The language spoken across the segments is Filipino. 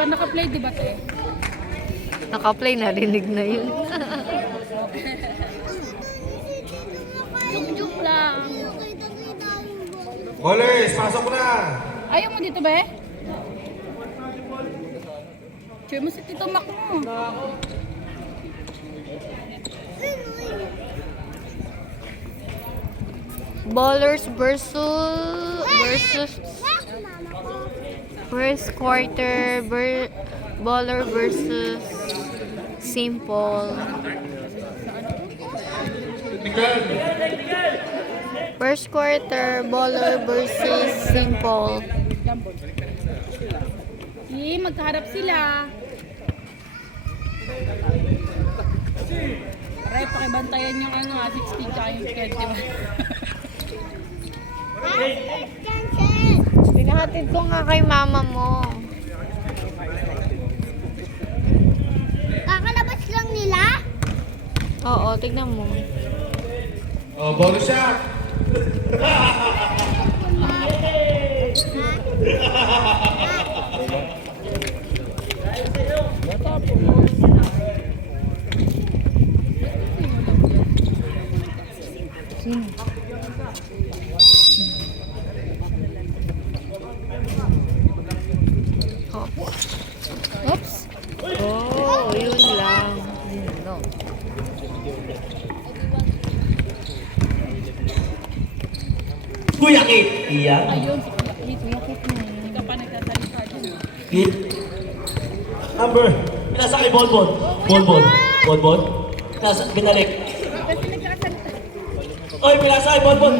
pa naka-play, di ba, te? Naka-play, narinig na yun. Joke lang. Goles, pasok na! Ayaw mo dito, be? Cheer mo si Tito Mac mo. Ballers versus first quarter baller versus simple. First quarter baller versus simple. Magkaharap sila. Aray, pakibantayan yung 16 tsaka yung 21. Pinahatid ko nga kay mama mo. Kakalabas lang nila? Oo, tignan mo. Oh, bonus shot! Oops. Oh, yun lang. No. Kuya Kit. Iyan. Ayun, si Kuya Kit mo. Hindi ka pa nagsasalita dyan. Kit. Number. Pinasa kay Bonbon. Bonbon. Bonbon. Pinasa, binalik. Kasi nagsasalita. Oy, pinasa kay Bonbon.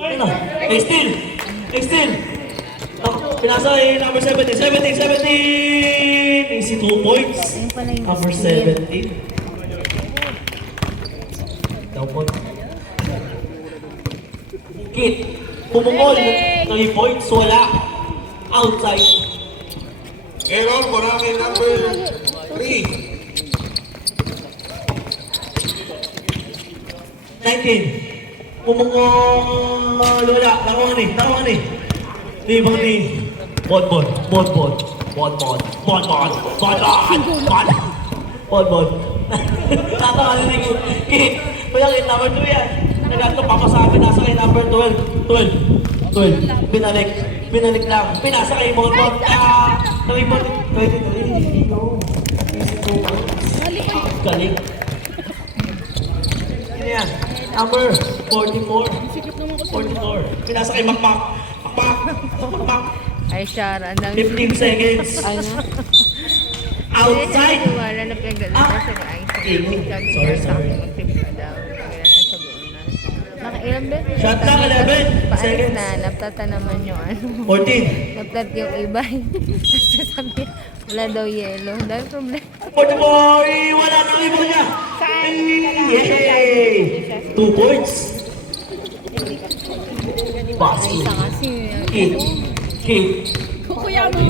Ano? Extend. Extend. Oh, pinasa kay number 17. 17. Easy 2 points. Ayun pala yung Number 17. Down point. Kit. Pumungol. 3 points. Wala. Outside. Error, mula kay number 3. 19. Pumungol. Wala. Nakuha ni. Nakuha ni. Libang ni. Bonbon. Bonbon. Bonbon. Bonbon. Bonbon. Bonbon. Bonbon. Tatawa ni Kit. Kit. Kuya Kit, number 2 yan. Nagato papasabi. Nasa kay number 12. 12. 12. Binalik. Binalik lang. Pinasa kay Bonbon. Kami mo. 23. No. Galing. Ano yan? Number 44. 44. Pinasa kay Makmak. Makmak. Makmak. Ay, Shara. 15 seconds. Ano? Outside. Wala na pinagdala sa ay. Sorry. Magtipa daw. Sa buunan. Nakailang beses. Shot lang, 11 Paalis seconds. na. Naptata naman yung ano. 14. Naptat yung iba. Sasabi, wala daw yelo. Dahil problema. 44. Wala nang iba niya. Yay! 2 points. Basket. Isa kasi. Kid. Kid. Kuya mo.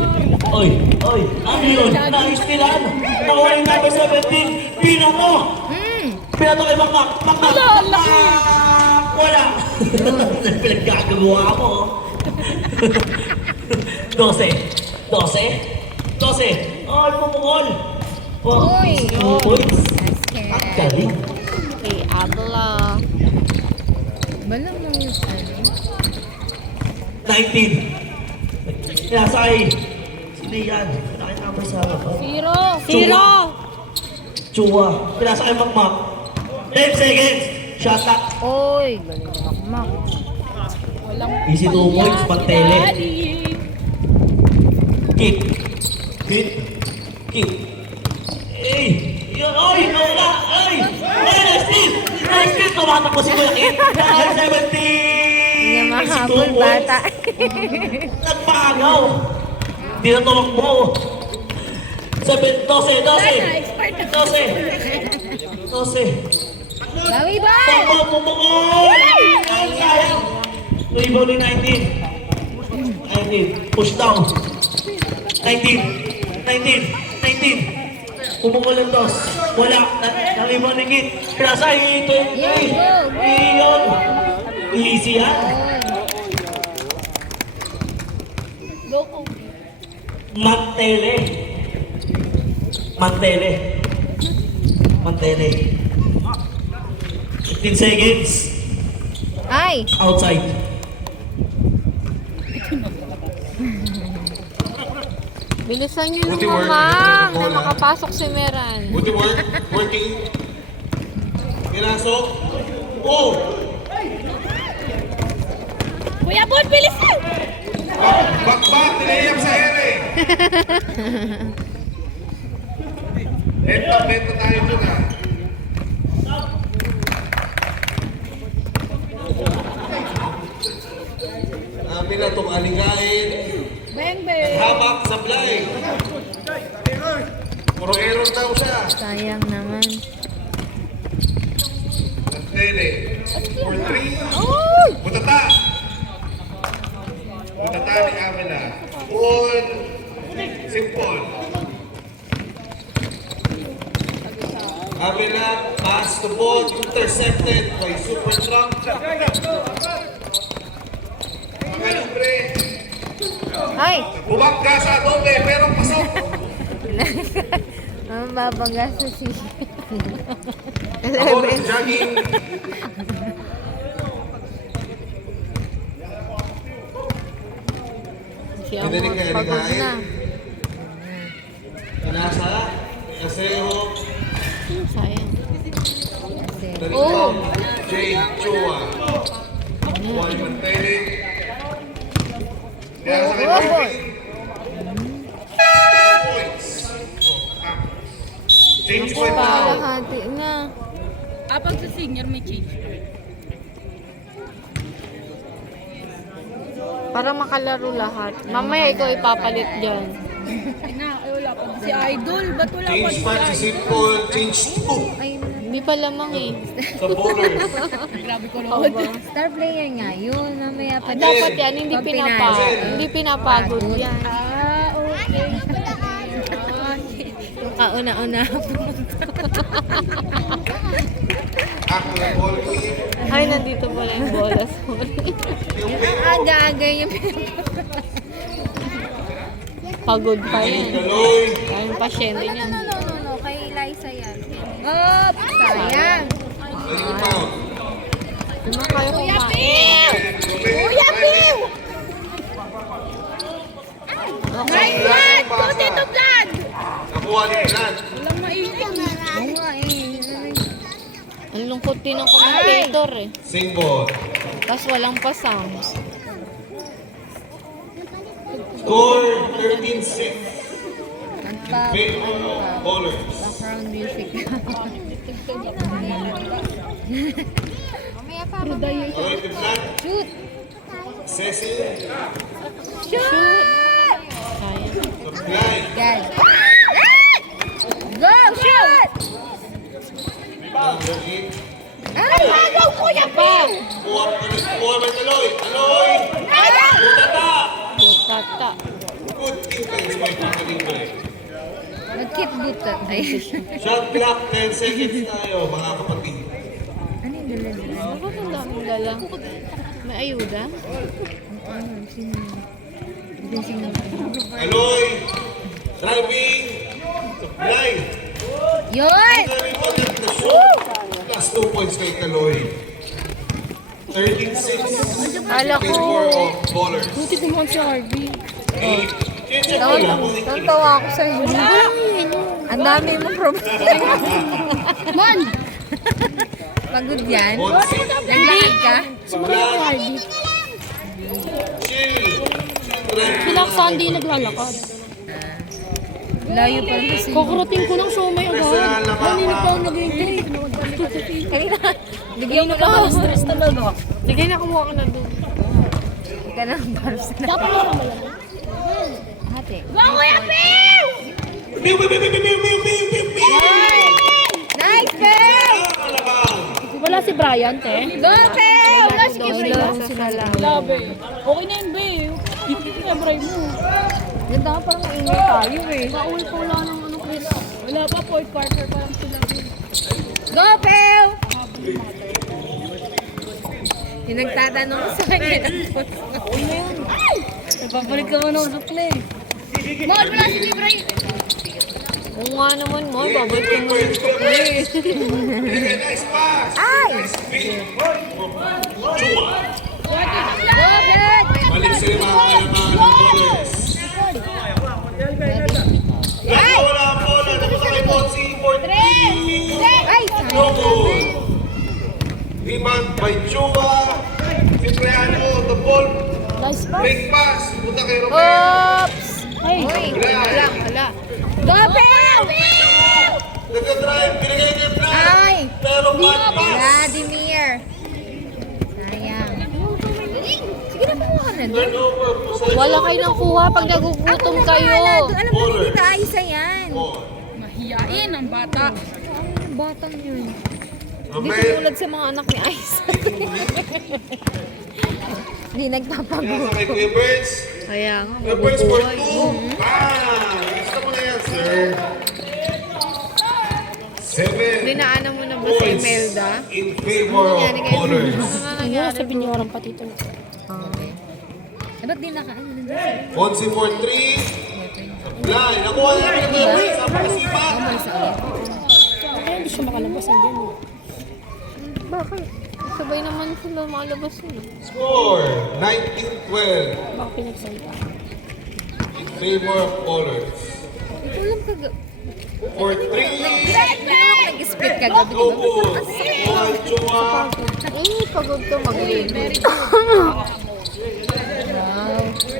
Oy. Oy. Ano yun? Naistilan. Nakuha yung number 17. Pinato. Pinato kay Makmak. Makmak. Makmak. Wala. Pinaggagawa mo. 12. 12. 12. Oh, pumungol. Uy. 2 points. Ang galing. Okay, Abla. Balang mo yung ano. 19. Nasa kay sino yan? Nakita number sa harapan. Zero. Chua. Pinasa kay Makmak. 10 seconds. Shot clock. Uy, galing na Makmak. Walang Easy 2 points, pantele. Kit. Kit. Kit. Ey! Yun! Oy! Wala! Ay! Ay! Nice steal! Nice steal! Tumatakbo si Kuya Kit. 17! Hindi na mahabol, bata. Nagpagaw! Hindi na tumakbo. 12! 12! 12! Bawi ba? Pumukol! Ang sayang! Rebound ni 19. Push down. 19. 19. Pumukol ng dos. Wala. Nang-rebound ni Kit. Pinasa yung 23. Iyon. Easy yan. Go, Mantele. Mantele. Mantele. 15 seconds. Ay! Outside. Bilisan nyo Buti naman, work. ma'am, na Bola. makapasok si Meran. Buti working. Pinasok. Oh! Kuya Bon, bilis na! Bakbak, tinayap sa ere. Benta tayo dun ah. Amin na itong aligain. Beng, beng. Habak sa blind. Puro error daw siya. Sayang naman. Nagtele. For 3. Oh! Butata. Butata ni Amina. Ball. Simple. Amina, pass the ball, intercepted by Super Trump. Makalibre. Ay! Bumangga sa doble, pero pasok. Mababangga sa siya. Ako nag-jogging. Siya Hindi mo, kaya pagod ligain. na. Pinasa. Kasero. Sayang. Dalito. Jay Chua. Juan Mantele. Kaya sa kay Marvin. Points. Change Ako point now. kalahati na. Pag sa senior may change. Para makalaro lahat. Mamaya ikaw ipapalit dyan. Ay, wala pa si Idol. Ba't wala pa Change si part si Idol? Simple. Change 2. Ay, hindi pa lamang eh. Sa bowlers. Grabe ko Oo load. ba? Star player nga yun. Mamaya pa. Dapat yan, hindi Pinapagod. hindi pinapagod yan. Ah, okay. Yung kauna-una. Ako na ball queen. Ay, nandito pala yung bola. Sorry. Yung Ang pin. aga-aga yung pagod pa yan. Galoy. Kaya yung pasyente niya. No. Kay Liza yan. Oh, sayang. Rebound. Naman kayo kumain. Kuya Piw! Okay. Vlad! Go Tito Vlad! Nakuha ni Vlad. Walang maingit. Oo nga eh. Ang lungkot din ng commentator eh. Single. Tapos walang pa sounds. Score 13-6. Big bowlers. Background music. Mamaya pa. Okay, si Vlad. Shoot! Cecil. Shoot! Sayang. Supply. Yan. Go! Shoot! Number 8. Ay! Agaw ko yan pa! Kuha may Taloy. Taloy! Butata! Butata. Good defense by Pangalibre. Nag-keep butat. Ay. Shot clock, 10 seconds tayo, mga kapatid. Ano yung dala-dala? Bakit ang daming dala? May ayuda? Sino? Aloy! Driving! Supply! Yun! Driving on the shoot! Plus 2 points kay Kaloy. 13-6. Kala ko. Score of bowlers. Buti kumuha si Harvey. 8. Check mo lang. Tontawa ako sa iyo. Ang dami mong problema. Man! Pagod yan? Bonsi. Naglakad ka? Supply. Chill. Sila Sandy naglalakad. Layo pa rin kasi. Kukurutin ko ng siomay agad. Personal na Kanina pa mapa. ako nag-intay. Kanina, bigyan mo na ako. Stress talaga. Sige na, kumuha ka na doon. Hindi ka na para sa Dapat na siya malala. hati. Go, Kuya Piw! Piu, piu, piu, piu, piu, piu, piu, piu, piu. Nice, Phil! Kalabang. Wala si Brian, te. Go, Phil! Wala si Gabriel. Laro sila lang. Labe. Okay na yun, be. Hindi ko na Brian mo. Ganda ka parang ingay tayo eh. Bawal pa wala ng ano, Chris. Wala pa, fourth quarter pa lang sila. Go, Phil! Yung nagtatanong ko sa kanya. Okay na yun. Nagpapalik ka mo ng usap na eh. Mahal mo na si Libre. Oo nga naman mo, babay ko mo yung kape. Nice pass. Ay! Chua. Good! Balik sa mga kalamangan ng ballers. Wala ang bola. Napunta kay Bonsi for 3. Ay! No goal. Rebound by Chua. Cipriano, the ball. Nice pass. Break pass. Punta kay Romel. Oops! Ay. Uy! Hala. Go, Bell! Nagka-drive. Binigay niya yung plan. Ay! Pero bad pass. Vladimir! Sayang. Sige na, pakuha ka na doon. Turnover. Wala kayo nang kuha pag nagugutom kayo. Alam mo, hindi ka ayos yan. Mahiyain ang bata. Batang yun. Hindi Romel. tumulad sa mga anak ni Ice. Hindi nagpapago. Nasa kay Kuya Birds. Kaya nga, Kuya Birds for mabubuhay. 2. Bang! Gusto mo na yan, sir. 7 Dinaanan mo na ba si points Imelda? in favor of ballers. Siguro sa binyoran pa dito. Ba't di nakaano na doon? Bonsi for 3. Apply. Nakuha na namin ang Kuya Birds. Sa pagsipa. Kaya hindi siya makalabas ang ganyan. Bakit? Sabay naman sila makalabas yun. Score 19-12 Baka pinagsalita. in favor of ballers. Ito lang For 3. nag-split kagabi. No goal. Kuha Chua. Pagod ka mag-game.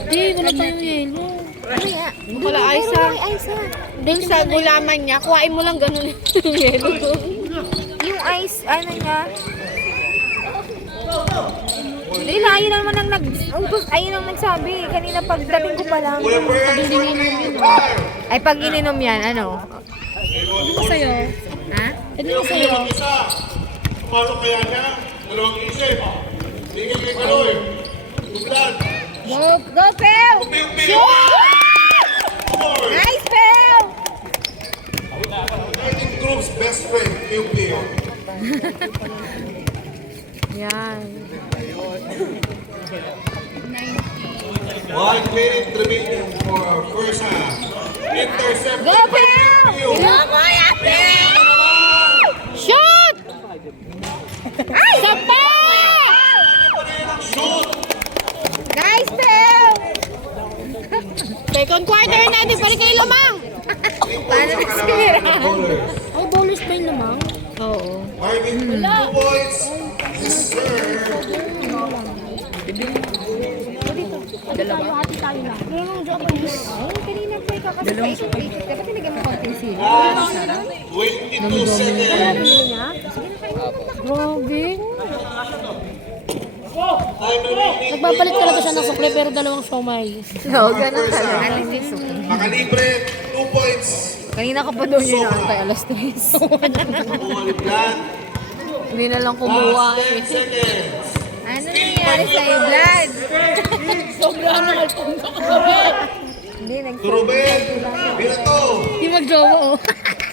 Hindi, wala tayong yelo. Wala, Aiza. Aiza. Doon sa gulaman niya, kuhain mo lang ganun yung yelo doon. Yung ice, ano niya? Lila, ayun naman ang ayun ang nagsabi. Kanina pagdating ko pa lang. Kuya Birds for 3. Ay, pag ininom yan, ano? Hindi ko sa'yo. Ha? Hindi ko sa'yo. Isa. Paano kaya niya? Dalawang isip. Tingin kay Kaloy. Tublan. Go, Phil! Score. Nice, Phil! United Group's best friend, Piu Piu. Yan. 1 minute remaining for our first half. Intercept. Go, Phil! Go, Kuya Phil! Shoot! Ay! Sapa! Shoot. Nice, Phil! Second quarter na, di pa rin kayo lumang. Paano nagsira? Ay, bonus ba yun naman? Oo. Marvin, 2 points. Yes, sir. Tayo, hati tayo na. Ganun, Japanese. Ay, kanina pa ikaw kasi pa-isip. Dapat tinagyan mo konting sila. Last 22 seconds. Grabe. Time remaining. Nagbabalit talaga siya ng sukle pero dalawang siomay. Oo, ganun pala. Makalibre, 2 points. Kanina ka pa doon yun nakantay alas 3. Nakuha ni Vlad. Hindi na lang kumuha Last eh. 10 seconds. Ano nangyari sa'yo, Vlad? Sobrang nakalpunta ka kami. Hindi, To Ruben. Binato. Hindi mag-jowa oh.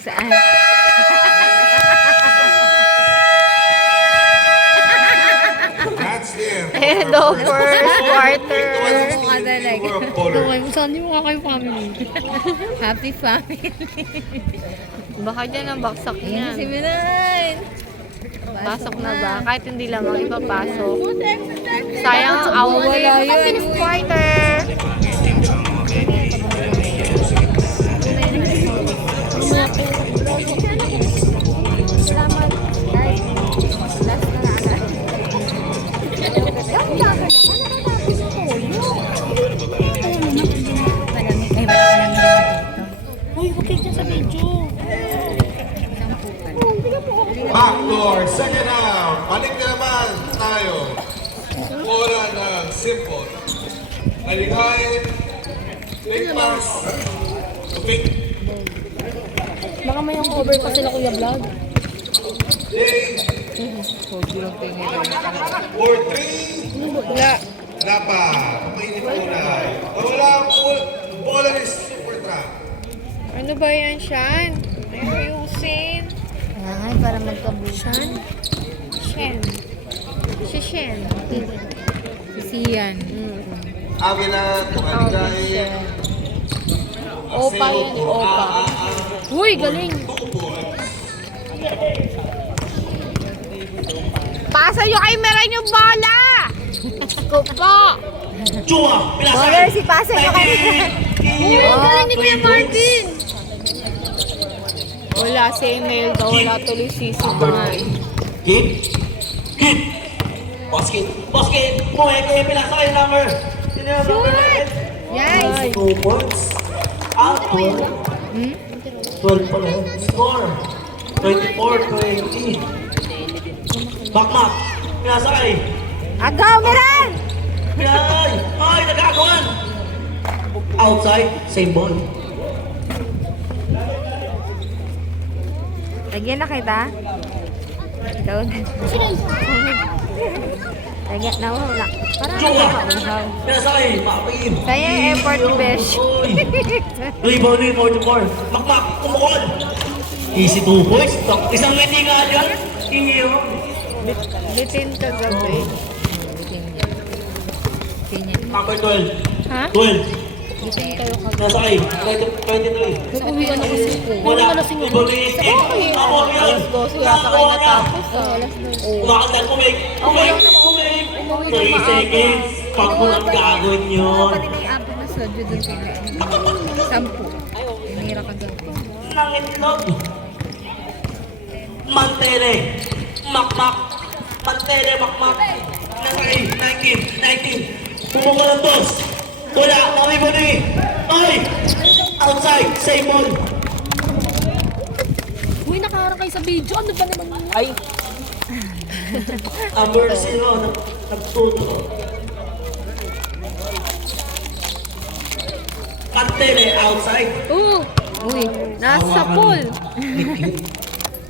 Saan? That's there. End of first quarter. Okay, saan yung mga kayo family? Happy family. Baka dyan ang baksak niyan. Si Minan. Pasok na ba? Kahit hindi lamang ipapasok. Sayang ang awal Wala na yun. first quarter. Salamat. Guys, last na lang. Yung bago naman, nakatapos ko. Malamig. Ay, malamig na dito. Uy, okay dyan sa video. Backdoor, second half. Balik na naman tayo. Bola ng Simple. Naligay. Take pass. Tupik. Baka may yung cover pa sila Kuya Vlog. Jay. For 3. Wala. Wala pa. Mainit muna. Wala ang bola ni Super Trap. Ano ba yan, Shan? Ayusin. Ay, para magkabusan. Shen. Si Shen. Si Sian. Avila, Maligay. Opa yan, opa. Uy, galing. Pasa nyo kay Meran yung bola! Ko po! Chua! Pinasay! Baller, si Pasay nyo kay Uy, galing ni Kuya Marvin! Wala si Imelda, wala tuloy si Sipan. Kid! Kid! Basket! Basket! Kuweke! Pinasay number! Sino yung number 9? Yes! 2 points. Out po. 12 pala. Score. 24-20. Bakmak. Pinasay. Agaw, Meran! Pinasay. Ay, nagkakawan. Outside. Same ball. Lagyan na kita. Ikaw na. Lagyan na wala. Para Chua. makauhaw. Pinasay. Mapin. Sayang effort ni Besh. Rebound ni 44. Bakmak. Kumukol. Easy 2 points. Isang hindi nga dyan. Inyo. Bitin ka gabi. Number 12. Ha? 12. Bitin kayo kagabi. Pinasay. 23. Nag-uwi ka na kasi po. Wala. Ano kasi Rebound ni 18. Ako yun. Alas 12 yata kayo natapos. Alas 12. Umakasal, kumig! Kumig! Kumig! 3 seconds! Pag mo lang gagawin yun. Pati na yung apat na sodyo dun sila. 10. Pinira ka doon. Nangitlog! Mantele! Makmak! Mantele, makmak! Nasakay! 19! Pumukul ang dos! Wala! Mami mo ni! Ay! Outside! Same ball! Uy, nakaharap kayo sa video. Ano ba naman yun? Ay! Number 0, nagtuto. Mantele, outside. Uy, nasa pool.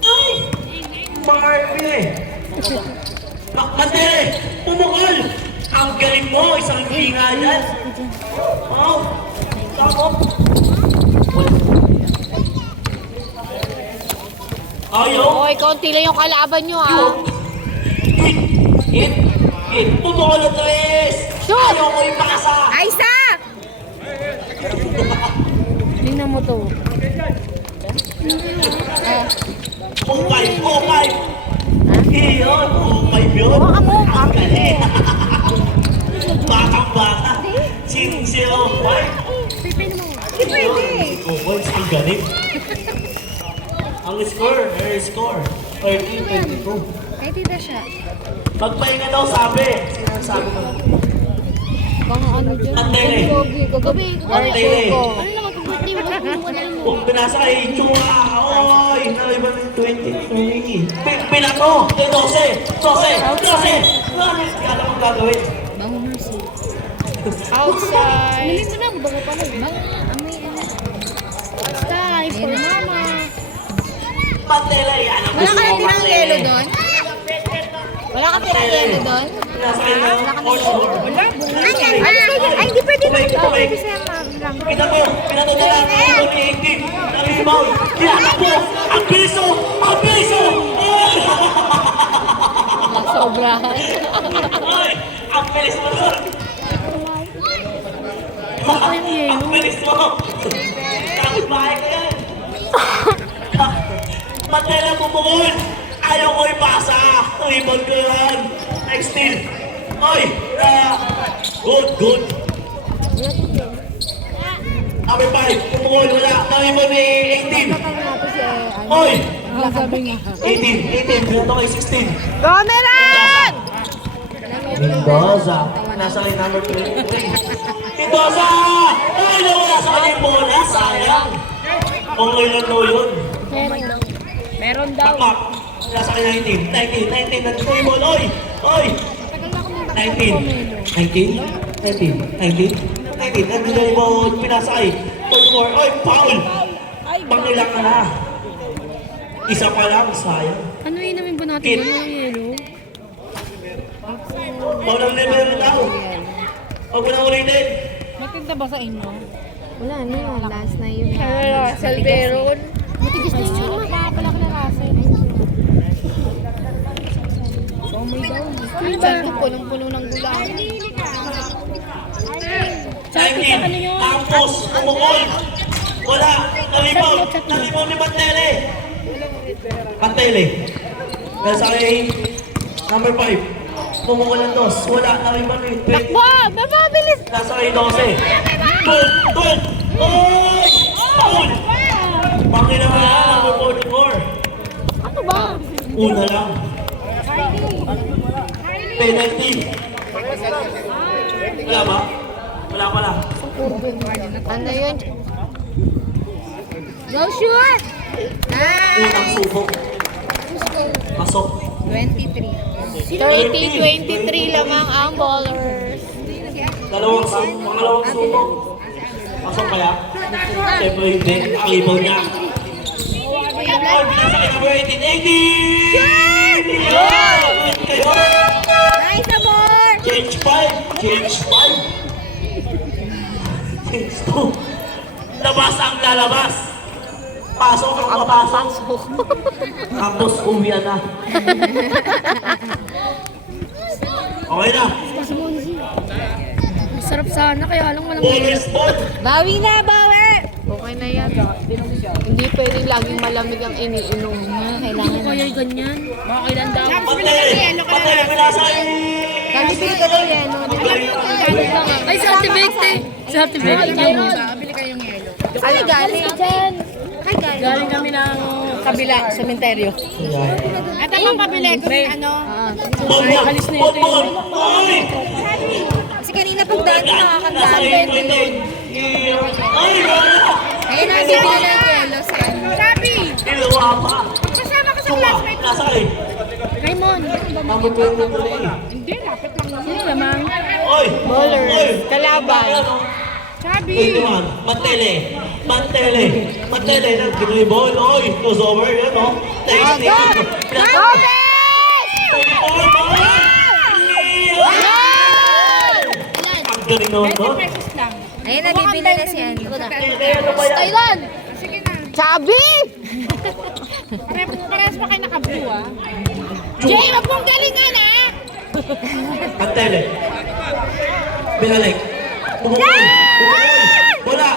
Ay! Marvin! Mantele! Pumukol! Ang galing mo! Isang hinga yan! Wow! Sakop! Ayaw! Hoy, konti lang yung kalaban nyo ah. Hit! Pumukol ang tres! Shoot! Ayaw ko yung pakasa! Aisa! Tingnan mo to. Okay! Iyon! Okay yun! Ang galing! Batang-bata! Sing-sing! Hindi pwede. Ang galing! Ang score! 13-22. Kaya tita siya. Magpahinga daw sabi! Sinasabi ko. Baka ano dyan? Antele! Kagabi. Antele! Ano naman kung birthday mo? Kung pinasa ay chua! Oy! Naliba ng 23! Pinato! 12! Alam mo gagawin? Outside. Alam mo na, mabango pa na. Amoy ano. Sky for mama. Pantela yan! Wala ka na tirang yelo doon? Wala ka tirang yelo doon? Pinasa ay wala! Ay, hindi pwede na. Kumay! Kasi lang. Pinato nila! Ang 18! Ang rebound! Tinatakbo! Ang biliso! Ang biliso! Sobra. Ay! Ang bilis mo doon! Ang bilis mo! Kapit bahay ka yan! Matela pumukul! Ayaw ko ipasa! Rebound ko yan! Next steal! Oy! Good! Number 5, pumukul, wala! Rebound ni 18! Oy! 18, dito kay 16. Go, Meran! Mendoza, nasa line number 23. Mendoza! Ay, nawala sa kanyang bola, sayang. Okay lang daw yun. Meron daw. Pakmak, nasa kanya 19, nandito yung ball, oy! 19, nandito yung ball, pinasay. Oy, foul! Pangilang ka na. Isa pa lang, sayang. Ano yun namin ba natin? Kid. Ano yung yellow? Walang level na tao. Huwag mo na ulitin. Magtinda ba sa inyo? Wala na yun. Last na yun. Salveron. Matigas na yun. Makapala ka na rasa. Sabi ko, punong-puno ng gulay. Campos, pumukol. Wala! Nalimaw ni Pantele! Pantele! Nasa kay number 5. Pumukulan dos. Wala! Nalimaw ni 20. Takbo! Mabilis! Nasa kay 12. Doon! Oy! Paul! Pangina nga! Number 44. Ano ba? Una lang. Penalty. Wala ba? Wala pala. Ano yun? Go shoot! Unang subok. Pasok. 23. 30-23 lamang ang ballers. Pangalawang subok. Pasok kaya? Siyempre hindi. Ang ibaw niya. Ay, binasa kay number 18. 18! Nice, amor! Change 5. Change 5. Change 2. Labas ang lalabas. Pasok ang papasok. Tapos uwi na. Okay na. Sarap sana, kaya lang walang Bonus ball. Bawi na, bawi! Okay na yan. Hindi pwedeng laging malamig ang iniinom. Kailangan kaya ganyan. Mga kailan daw. Patay, pinasa Kami pili ka daw yan. Ay, sa Ate Victe. Sa Ate Victe. Bili kayong yelo. Ay, galing dyan. Ay, galing. Galing kami ng kabila, sementeryo. At ang pabili ko rin ano. Alis na yun. Ay! Kasi kanina pagdaan ko nakakandaan. Ay, wala! Ayun na, bibili na yung yelo sa ano. Sabi! Ilawa pa. Kasama ka sa Tuwa, classmate. nasa kay. Raymond. Mamutulong mo tuloy. Hindi, lapit lang naman. Sino naman? Oy! Ballers. Kalaban. Sabi! 21, Mantele, nag-dribble, oy, crossover, yan o. Next, ang galing naman doon. Pesos lang. Ayun na, bibili na si ano. Ano ba yan? Thailand! Sige na. Chubby! Parehas pa kayo naka-blue ah. Jay, wag mong galingan ah! Mantele. Binalik. Bumukul. Wala.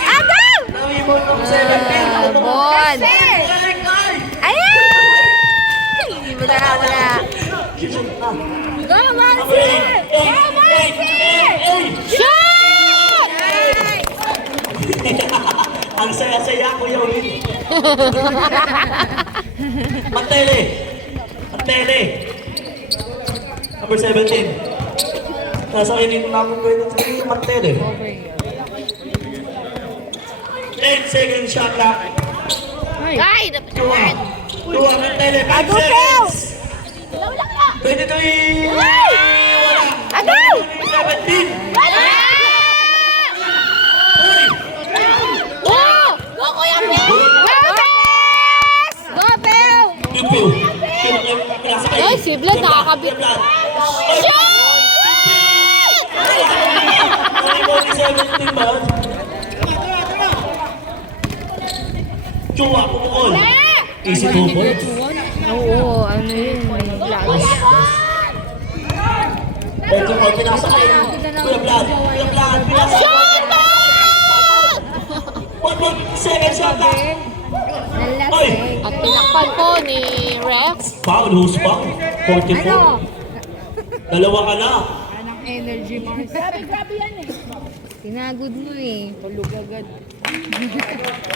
Agaw! Nawimon ng 17. Bon! Ayan! Wala. Go, Marcy! Go, Marcy! Shoot! Ang saya-saya ko yun. Mantele. Number 17. Nasa kainin namin ko yun sa Mantele. 10 seconds shot lang. Ay! Dapat yan! Tuwa Mantele. 5 seconds. 23. Wala. Agaw! 17. Oh! Go, Kuya Bill! Go, Bell! Piu-piu. Ay, si Vlad nakakabit. Shoot! Chua, pumukol. Easy two points. Oo, ano yun. Lalas. Medyo po, pinasa kayo. Kuya Vlad, pinasa kayo. One second shot lang. Oy! At tinakpan po ni Rex. Foul, who's foul? 44. Dalawa ka na. Tinagod mo eh.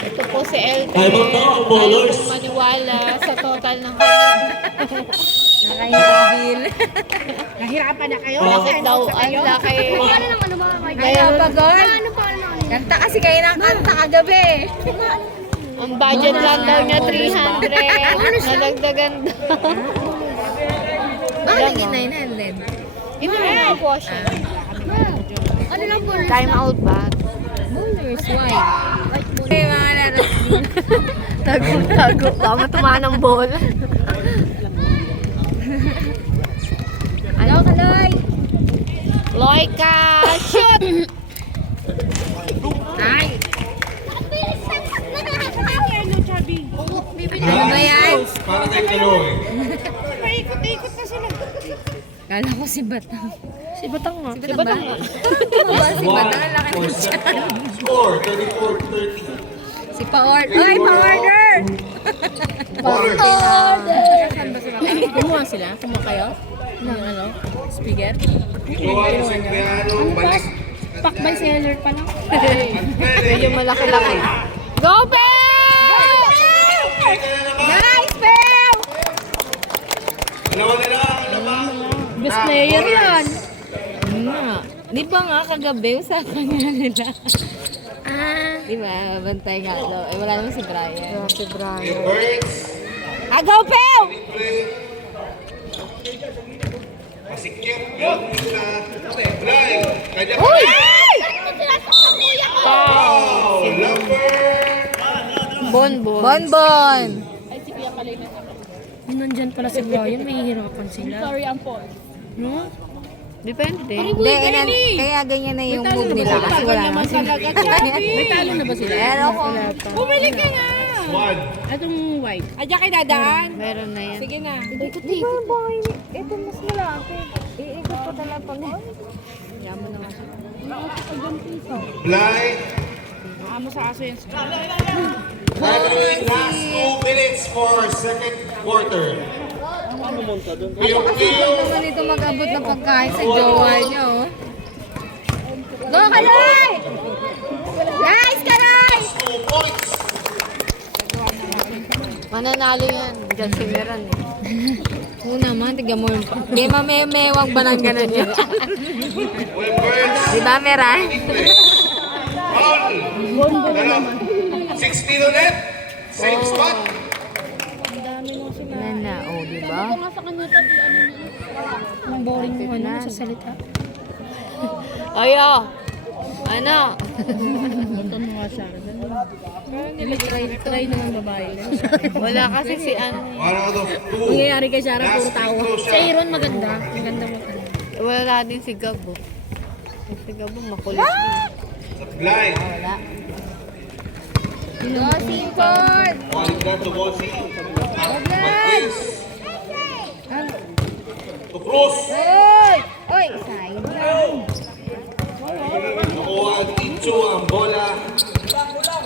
Ito po si LT. Time out na, ballers. Ayaw maniwala sa total ng kanyang. Nakahibil. Nahirapan na kayo. Bakit daw ang laki? Kaya pa, girl? Kanta kasi kayo ng kanta kagabi. Ang budget lang daw niya 300. Nadagdagan daw. Bakit naging 900? Hindi na po siya. Ano lang po? Time out ba? Bowlers, why? Okay, mga laro. Tago. Baka matumaan ng ball. Hello, Kaloy! Loika! Shoot! Ay! Bibili Ano ba yan? Para kay Kaloy. Paikot-ikot na sila. Kala ko si Batang. Si Batang nga. Si Batang ba? Si Batang, ang laki mo siya. Score, 34-30. Si Pa-order. Ay, Pa-order! Kumuha sila? Kumuha kayo? Ng ano? Speaker? Joel Cipriano, balik. Pack by seller pa lang. Medyo malaki-laki. Go, Bell! Nice, Bell! Dalawa na lang, ano ba? Best player yan. Di ba nga kagabi usapan nga nila? Di ba? Bantay nga daw. Eh, wala naman si Brian. Si Brian. Yung birds. Go, Bell! Masikip. Yung isa. Blind. Kanya Uy! Wow! Lumber. Bonbon. Bonbon. Nandyan pala si Brian, may hihirapan sila. Sorry, Ampol. No? Depende. Kaya ganyan na yung mood nila. Kasi wala naman sila. May talo na ba sila? Meron ko. Bumili ka nga! One. Atong white. Adya kay dadaan. Meron na yan. Sige na. Di ba ba? Ito mas malapit. Iikot pa talaga pa na. Kaya mo naman siya. Blind. Amo sa aso yan. Gathering last 2 minutes for second quarter. Piyong Naman ito mag-abot ng pagkain sa jowa niya, oh. Go, Kaloy! Nice, Kaloy! 2 points. Mananalo yan. Diyan si Meron eh. Oo naman, tiga mo yung Di mamemewang ba ng ganun yun? When birds. Di ba, Meran? Foul. 16 ulit. Same spot. Yan na, oh, di ba? Ang boring mo ano, sa salita. Ayo! Ano? Ito mo nga siya. Try naman babae. Wala kasi si ano. 1 out of 2. Nangyayari kay Sarah, puro Last tawa. free throw Si Aaron maganda. Maganda mo. Wala din si Gabo. Si Gabo makulit din. Blind. Wala. Go, Simpon! Balik na to Bossy. Marquez. To Cruz. Oy! Oy, side. Nakuha ang Icho ang bola.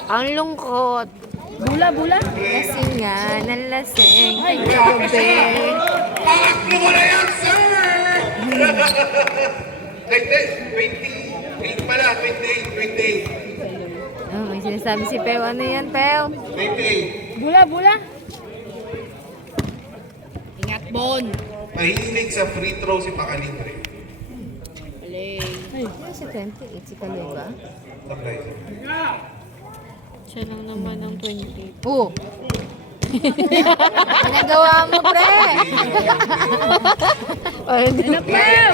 Ang lungkot. Bula. Lasing nga, nalasing. Gabi. Pangatlo mo na yan, sir! Ay, 28 pala, 28. Oh, may sinasabi si Peo. Ano yan, Peo? 28. Bula. Ingat, Bon. Mahilig sa free throw si Pakalibre. Ano si 28? Si Kaloy ba? Sablay. Siya lang naman ang 20. Oh! Ginagawa mo, pre! Ay, hindi. Peo!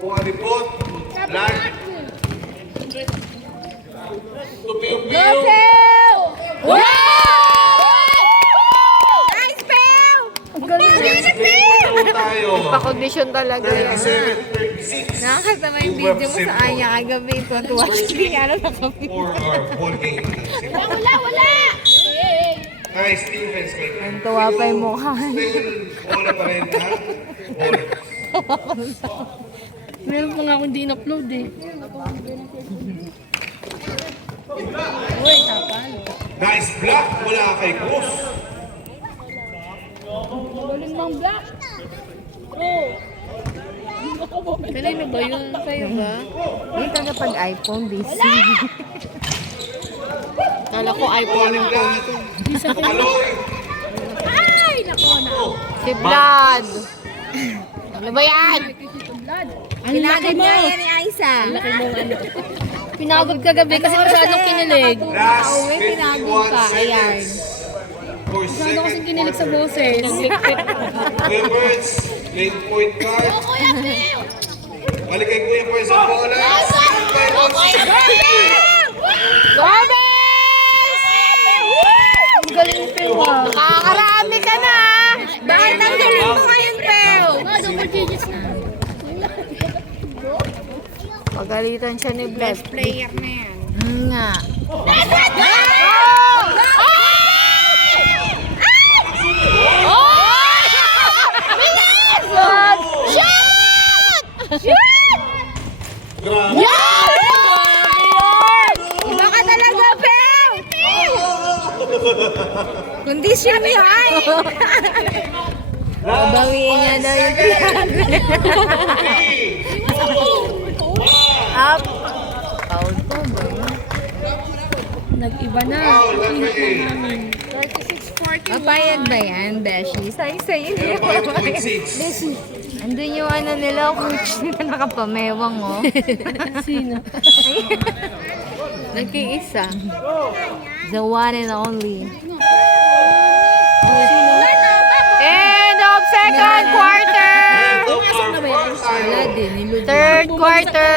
Kuha ripot. Land. Tupiyo-piyo. Wow! Nice, Pel! Tayo. Pa-condition talaga yan. 37-36. Nakakasama yung video mo sa kanya kagabi. Tuwa-tuwa siya. Ano na kami? For our ball game. Wala! Nice defense kay Ang tuwa pa yung mukha. Still, bola pa rin ha? Bola. Meron pa nga akong di in-upload eh. Uy, tapal. Nice block mula kay Cruz. Galing bang black? Kanino ba yun? Sa'yo ba? Hindi taga pag iPhone, busy. Kala ko iPhone yung phone ko. Kaloy. Ay, nakuha na. Si Vlad! Ano ba yan? Ang laki mo! Yan ni Aiza. Pinagod ka gabi kasi masyadong kinilig. Last Uwi, pinagod 51 pa. Ayan. seconds. For Masyado second. kasing kinilig sa boses. Kuya Birds, late point guard. Balik kay Kuya Birds ang bola. Ang galing Peo ah. Nakakarami ka na! Bakit ang galing mo ngayon, Pel? Double digits na. Pagalitan siya ni Vlad. Player na yan. Nga. Beshi mo yan! Bawiin niya daw yung up. Foul po ba yun? Nag-iba na. Papayag ba yan, Beshi? Sa'yo hindi ako papayag. Andun yung ano nila, coach na nakapamewang, oh. Sino? Nag-iisa. The one and only. End of second quarter! Wala din, niludin. Third quarter!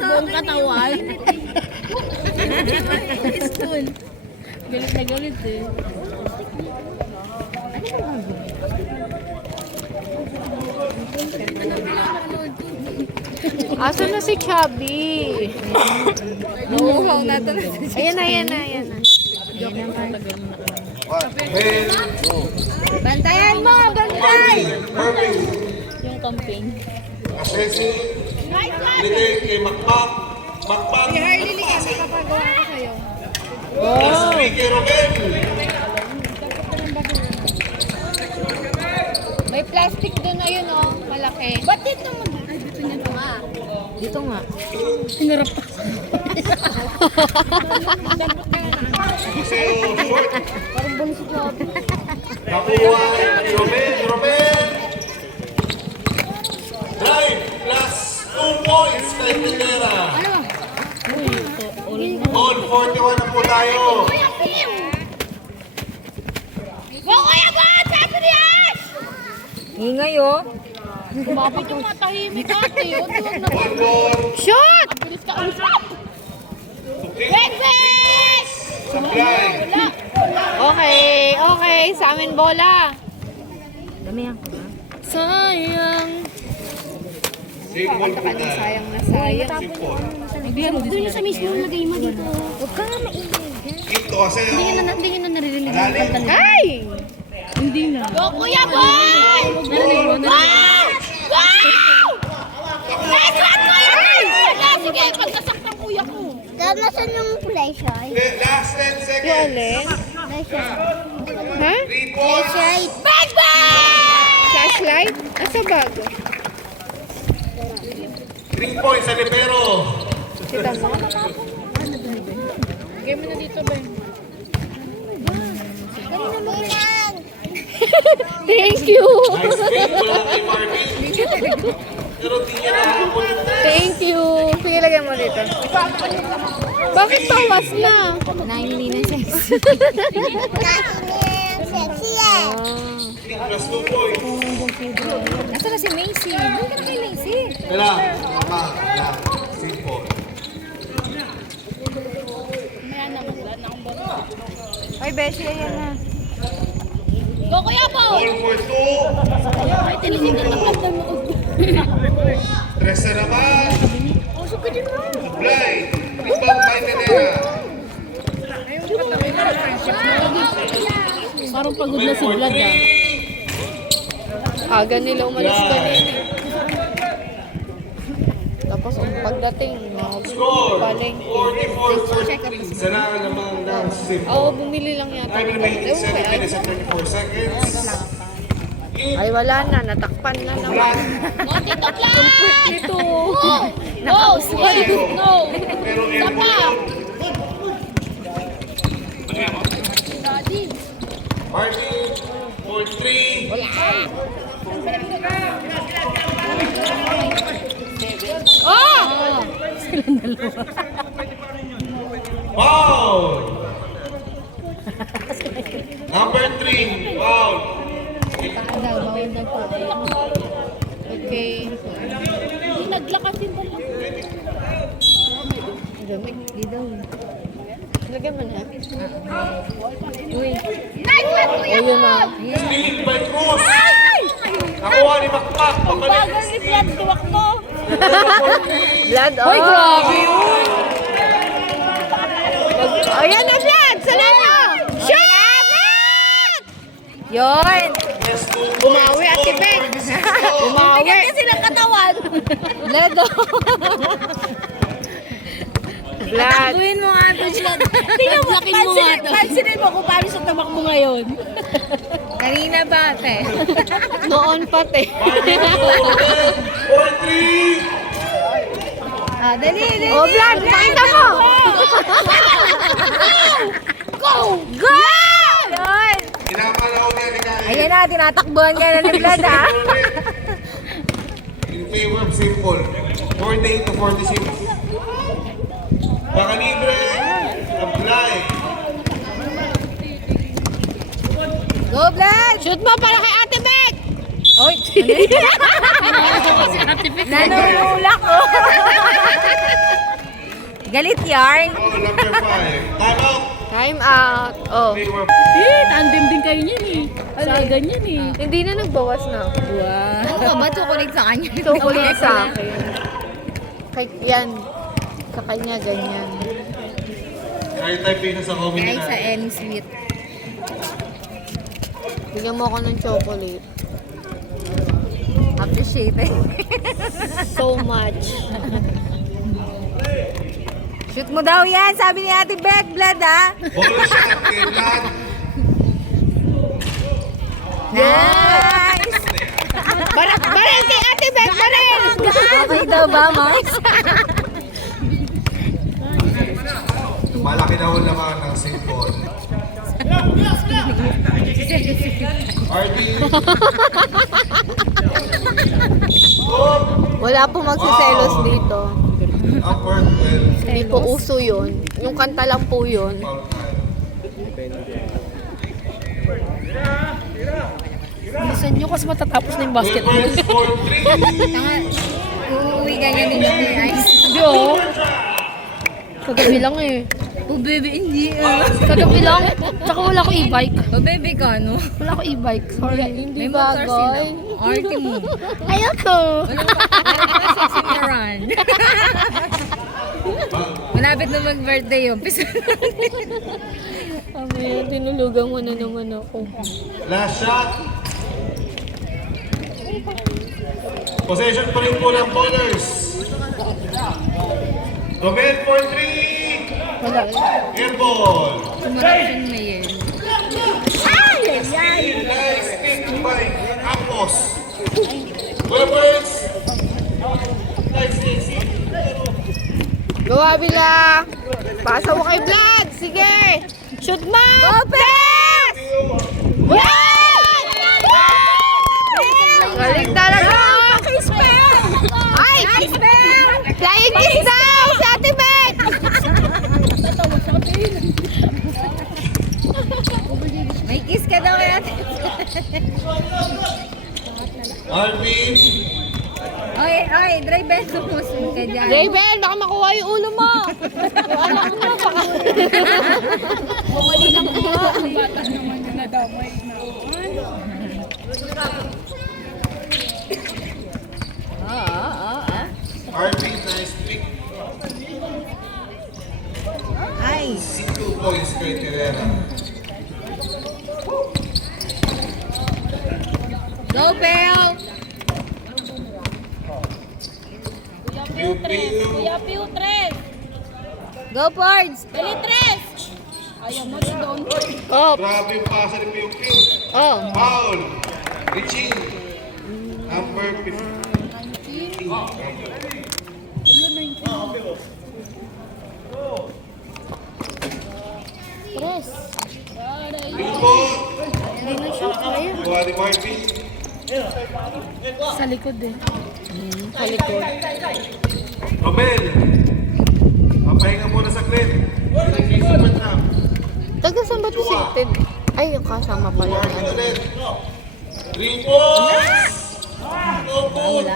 Buong katawan. Galit na galit eh. Asa na si Chubby? Nauuhaw na ito. Ayan na, ayan na, ayan na. Bantayan mo! Bantay! Yung campaign. Asesi. Binigay kay Makmak. Makmak. Papagawa ko sa'yo. Asli kay Robin. May plastic doon na yun, oh. Malaki. Ba't dito mo? Dito nga. Dito nga. Hinarap pa. Parang bulo si Chubby. Nakuha ni Robin. Robin. Drive plus 2 points kay Tindera. All 41 na po tayo. Go Kuya Bot! Sabi niyan! Ingay, oh. Bakit yung matahimik ate? O, tuwag na. One more. Shoot! Bilis ka usap! Big! Supply. Okay, okay. Sa amin bola. Dami yan. Sayang. Simple po tayo. Sayang na sayang. Doon yung sa mismo lagay mo dito. Huwag ka maingay. Ito kasi Hindi nyo na naririnig yung Malalim. kanta nila. Ay! Hindi na. Go Kuya Boy! Narinig mo? Go! Go! Let's run Kuya Boy! Sige, pagkasaktan kuya ko. Nasaan yung play siya? last 10 seconds. Play siya. Ha? 3 points. Bang bang! Flashlight? Asa bag? 3 points sa Libero. Kita mo? Game mo na dito, Ben. Thank you! Nice pick. Wala kay Marvin. Pero di niya nakakapon yung tres. Thank you! Sige, lagyan mo dito. Bakit bawas na? 9 minutes. Sexy eh. 3 plus 2 points. Nasa na si Macy? Doon ka na kay Macy. Kailang. Simple. Ay, Beshi, ayan na. Go Kuya Boy! All for 2. Ay, tinigil na pagkakta mo. Tres na naman. Usok ka din mo. Supply. Rebound by Tenera. Parang pagod na si Vlad ah. Aga nila umalis kanina. Tapos pagdating, Score. paling. 44-14. Sana naman ng Simple. Oo, bumili lang yata. Time remaining 7 minutes and 24 seconds. Ay, wala na. Natakpan na naman. Monty Toklan! Ito. Nakausap. No! Pero Sapa! Martin, for 3. Foul! Number 3, foul. Okay. Naglakasin pa lang. Gamit. Di daw. Lagyan mo na. Uy. Nice one, Kuya Ayun na. Steal by Cruz. Nakuha ni Makmak. Bagal ni Vlad, tuwak mo. Blood on. Hoy, grabe yun. Ayan na, Vlad. Salam mo. Shoot! Yun. Bumawi, Ate Bek. Bumawi. Kasi ng katawan. Blood on. Vlad. Tatakbuhin mo nga ito, Vlad. Tingnan mo, pansinin mo kung paano sa tabak mo ngayon. Kanina ba, te? Noon pa, te. 5-3. Ah, dali. Oh, Vlad, pakita mo! Go! Go! Yun. Pinapanahon niya ni Kyle. Ayan na, tinatakbuhan ka na ni Vlad, ha? In favor of simple. 48 to 46. Baka libre. Apply. Go, Vlad! Shoot mo para kay Ate Beck! Oy! Nanunulak, oh! Galit yarn. Oh, number 5. Time out. Time out. Oh. Favor of Tandem din kayo niyan eh. Sa ganyan eh. Hindi na nagbawas na. Wow. Ano ka ba? Tukulit sa kanya. Tukulit sa akin. Kahit yan. Sa kanya, ganyan. Kahit type na sa comment Kahit sa na. any sweet. Bigyan mo ako ng chocolate. Appreciate it. So much. Shoot mo daw yan, sabi ni Ate Beck, Vlad, ha? Bonus shot kay Vlad. Nice! Baril kay Ate Beck, baril! Okay daw ba, Max? Malaki daw ang laman ng simple. RD. Wala po magsiselos dito. Upward 12. Hindi po uso yun. Yung kanta lang po yun. Foul time. Bilisan nyo kasi matatapos na yung basketball. Reverse for 3. Tanga, uuwi ka niya din ni Ice. Hindi oh. Kagabi lang eh. Oh, baby, hindi. Kagabi lang. Tsaka wala ko e-bike. Oh, baby ka, no? Wala ko e-bike. Sorry. May motor sila. Arty mo. Ayoko! Walang kasi na run. Malapit na mag-birthday yun. Kami, tinulugan mo na naman ako. Last shot. Possession pa rin po ng bowlers. Romel for 3. Wala. Airball. Kumarapsyon na yun. Nice pick by Apos. Weapons. Nice easy. Gawa bila! Pasa mo kay Vlad! Sige! Shoot mo! Go, Pes! Yan! Galing talaga! Ay! Flying kiss daw! Si Ate Beck! May kiss ka daw kaya. Alvin. Oy, dry best mo ka dyan. Raven, baka makuha yung ulo mo! Yung anak mo, baka... Alvin, nice pick. Ay, 2 points kay Terera. go, Bell! Pew pew. Go, Pords! Oh, Grabe yung pasa ni Pew Pew. oh. Foul. Reaching. Number 15. Limpo. Gawa ni Marvin. Sa likod eh. Kalikod. Romel. Papahinga muna sa clip. Super trap. Taga saan ba ito seated? Ay, yung kasama pala ni Marvin ano. ulit. 3 points. No good.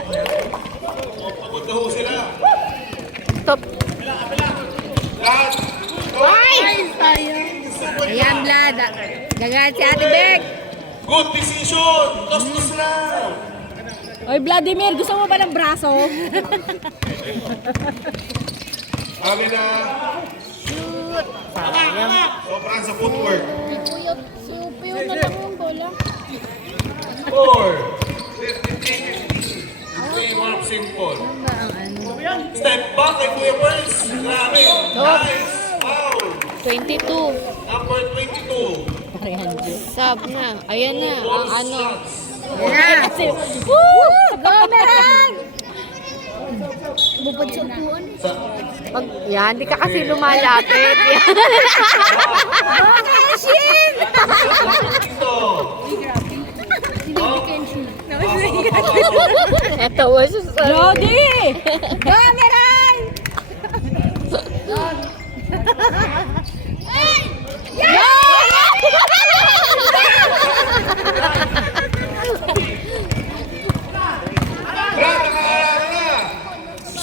Pagod na ho sila. Stop. Lahat. Ayan, Vlad. Gagat si Ate Beck. Good decision. Tostos lang. Oy, Vladimir, gusto mo ba ng braso? Kami na. Sobrang sa footwork. 4. 53-50. Favor of simple. Step back kay Kuya Burns. Grabe. Nice. Foul. 22. Number 22. Sub na. Ayan na. Ang ano. Go, Meran! Bubad sa upuan. Yan, di ka kasi lumalapit. Natawa siya sa Lodi! Go, Meran!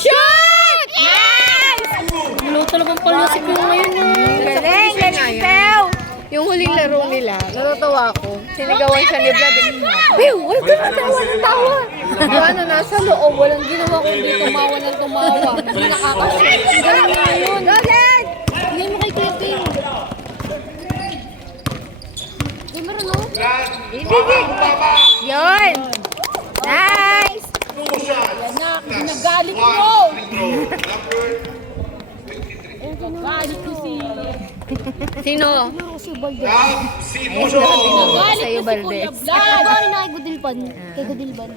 Shoot! Yes! Ano talagang palusik mo ngayon Galing, galing. Yung huling laro nila, natatawa ako. Sinigawan siya ni Vlad. Pew! Huwag ka natawa ng tawa. Ano, nasa loob. Walang ginawa kundi tumawa ng tumawa. Hindi nakakasya. Galing na yun. Galing! Hindi mo kay Kuya Tim. Meron no? Ibigay. Yun. Nice! Two shots. Nagalit mo! Galit ko si... Sino? Si Puso. Galit Sa'yo, ko si Kuya Valdez. Vlad! Ano na kay Gudilban? Kay Gudilban.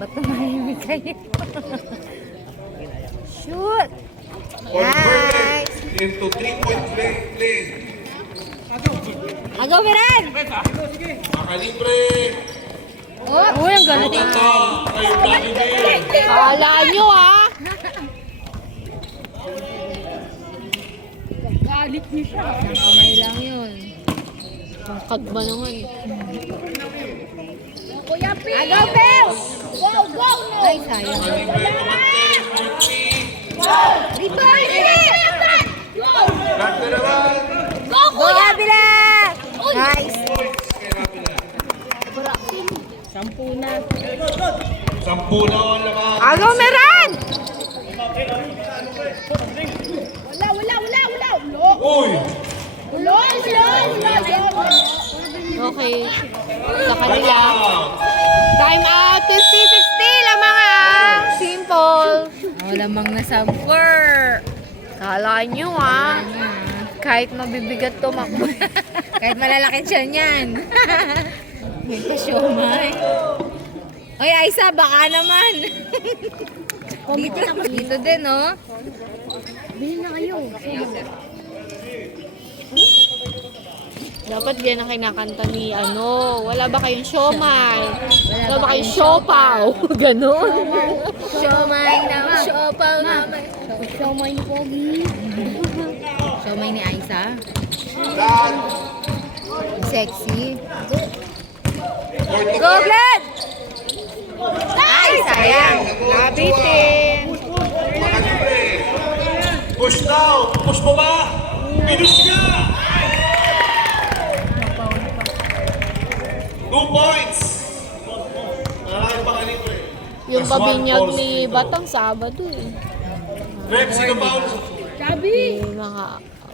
Ba't tumahimik kayo? Shoot! Converted into 3-point play. Agaw, Meran! Makalibre. Uy, ang galit. Tata. Kayo Blacky Bay. Kala nyo, ah! Galit niyo siya. Kamay lang yun. Pangkag ba naman? Kuya Tim! Agaw, Bel! Go, go! Ay, sayang. Dito! Dito! Black na naman. Go, Go, kuya! Abila! Nice! Sampu na. 10 na ang laman. Agaw, Meran! Wala! Uy! Okay. Sa kanila. Timeout. Time out! 50-60 lamang ah! Simple. Lamang na samper. Kala nyo ah. Kahit mabibigat tumakbo. Kahit malalaki siya niyan. May pa-siomay. Oy, Aisa, baka naman. dito din, oh. Bili na kayo. Dapat yan ang kinakanta ni ano. Wala ba kayong siomay? Wala ba kayong siopaw? Ganon. Siomay naman. Siopaw naman. Siomay ni Pogi. Siomay ni Aisa. Dad. Sexy. Court to Go, court. Vlad! Ay, sayang. Nabitin. Makalibre. Push now. Push mo ba? Minus ka. 2 points. Maraming pakalibre. Yung Plus 1 pabinyag falls ni free throw. Batang Sabado eh. Next, sino foul? May mga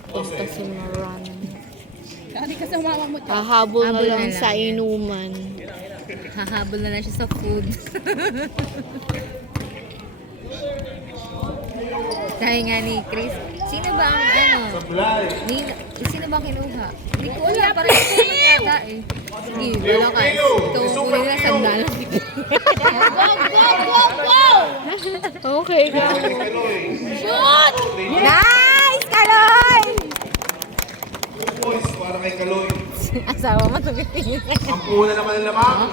punta si Maran. Kali ka sa mama mo. Hahabol na lang sa inuman. Hahabol na lang siya sa food. Dahil nga ni Chris, sino ba ang ano? Sablay. Sino ba kinuha? Hindi ko wala, parang ito naman yata eh. Sige, wala ka. Ito, kunin na sandalan. Go! Okay, go. Shoot! Nice, Kaloy! 2 points para kay Kaloy. Asawa mo tumitingin. 10 na naman ang lamang.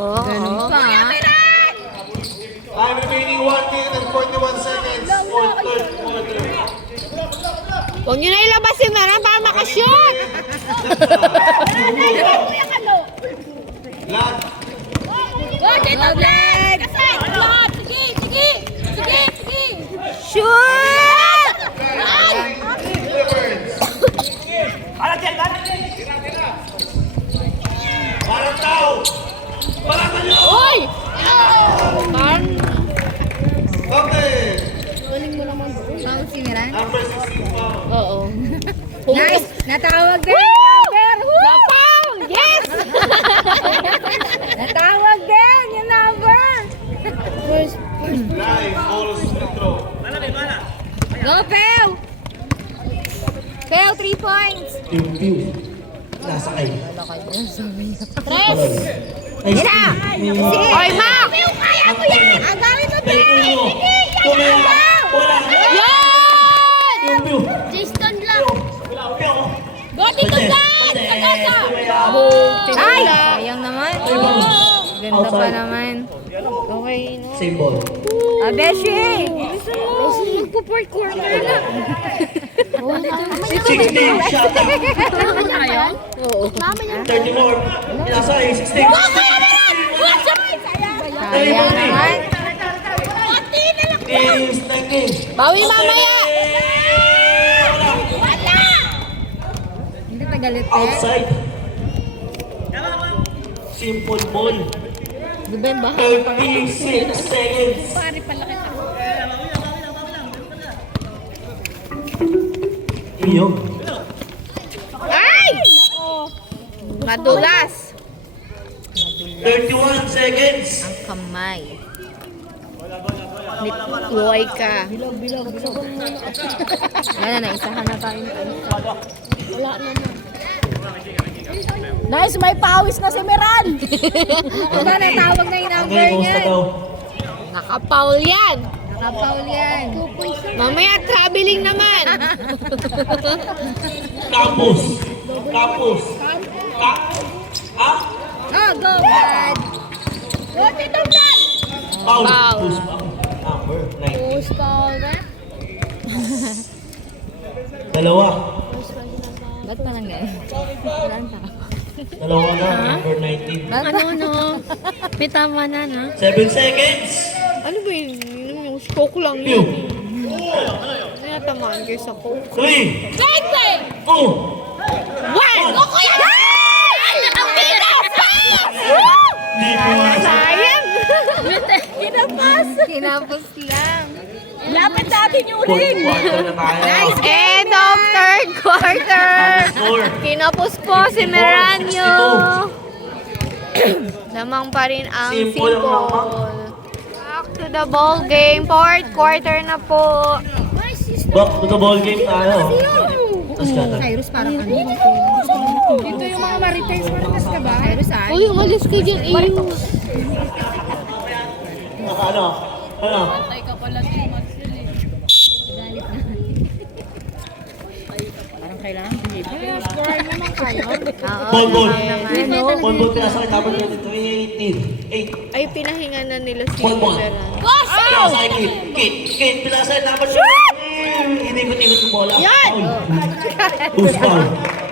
Oo, ganun pa ha. Time remaining 1 minute and 41 seconds for third quarter. Huwag nyo na ilabas si Meran para makashoot! Vlad. Go, dito, Black! Kasi! Black! Sige! Shoot! Clippers. Parang tao. Parang tayo. Uy! Parang Kante. Parang si Meran? Number 16 foul. Oo. Nice! Natawag din yung number! Woo! Napang! Yes! Natawag din yung number! Live balls free throw. Go, Pew! Pew, 3 points! Pew. Nasakay. Tres. Nice Yan na! team. Oy, Mac! Kaya mo yan! Ang dami mo, Thank you. Tumaya. Wala. Yan! Pew. Jason lang. Pew. Go, Tito Dan! Tagasa! Ay! Sayang naman. Ganda pa Outside. naman. Okay, no? Same ball. Beshi! Nagpo-fourth quarter na. 16. Shot down. Oo. Mama niya. 34. Nasakay. 16. Sayang naman. Pati na lang. Is 19. Bawi mamaya! Wala! Hindi pa galit Outside. Simple ball. Di ba yung bahay? 36 seconds. Pari pala kita. Iyo. Ay! Madulas! 31 seconds. Kamay. Nituloy ka. Wala na, isahan na tayo. Wala naman. Nice, may pawis na si Miran. Wala na, tawag na yung number Okay, niya. kumusta daw? Nakapaul yan. Nakapaul yan. Mamaya traveling naman. Campus. Campus. Ha? Oh, go, Brad. Go, Tito Dan! Foul. Foul. Push foul. Number 19. Push call na. Dalawa. Ba't pa lang ganyan? Wala na. Dalawa na. Number 19. Ano? May tama na, no? 7 seconds. Ano ba yun? Yung stroke lang Pew. yun. Kaya tamaan kayo sa coke. 3. 20! 2. One! Go, Kuya! Ang bilis! Hindi po. Sayang! Kinapas! Kinapos lang. Lapit natin yung Fourth ring! quarter na tayo. Nice! End of third quarter! Score. Kinapos po si Meranio. Lamang pa rin ang Simple ang lamang. simple. Back to the ball game. Fourth quarter na po. Back to the ball game tayo. Tapos ka na. Cyrus, parang ano. Dito yung mga marites. Marites ka ba? Cyrus, ah. Uy, umalis ka dyan. Ano? Ano? Parang kailangan bigay. Score naman kayo. Ball, ball. Ano? Ball, ball. Pinasa kay number 18. 8. Ay, pinahinga na nila si Ball, ball. Meranio. Pinasa kay Kate. Pinasa kay number 18. Inibot-ibot yung bola. Yan! Who's foul?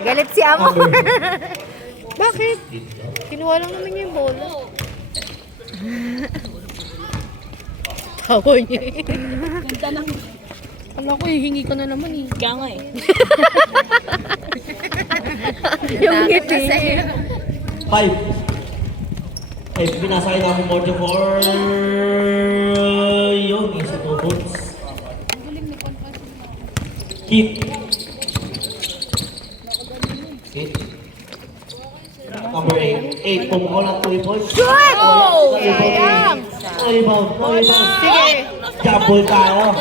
Galit si Amor. Number. Bakit? Kinuha lang naman niya yung bola. Tawa niya eh. Alam ko, hihingi ko na naman eh. Kaya nga eh. Yung ngiti. 5. Ay, pinasa kay number 44. Yun, isa 2 points. Keep. Number 8. 8, pumukol ng 3 points. Shoot! Oh! Sayang! Rebound. Sige. Jumble tayo.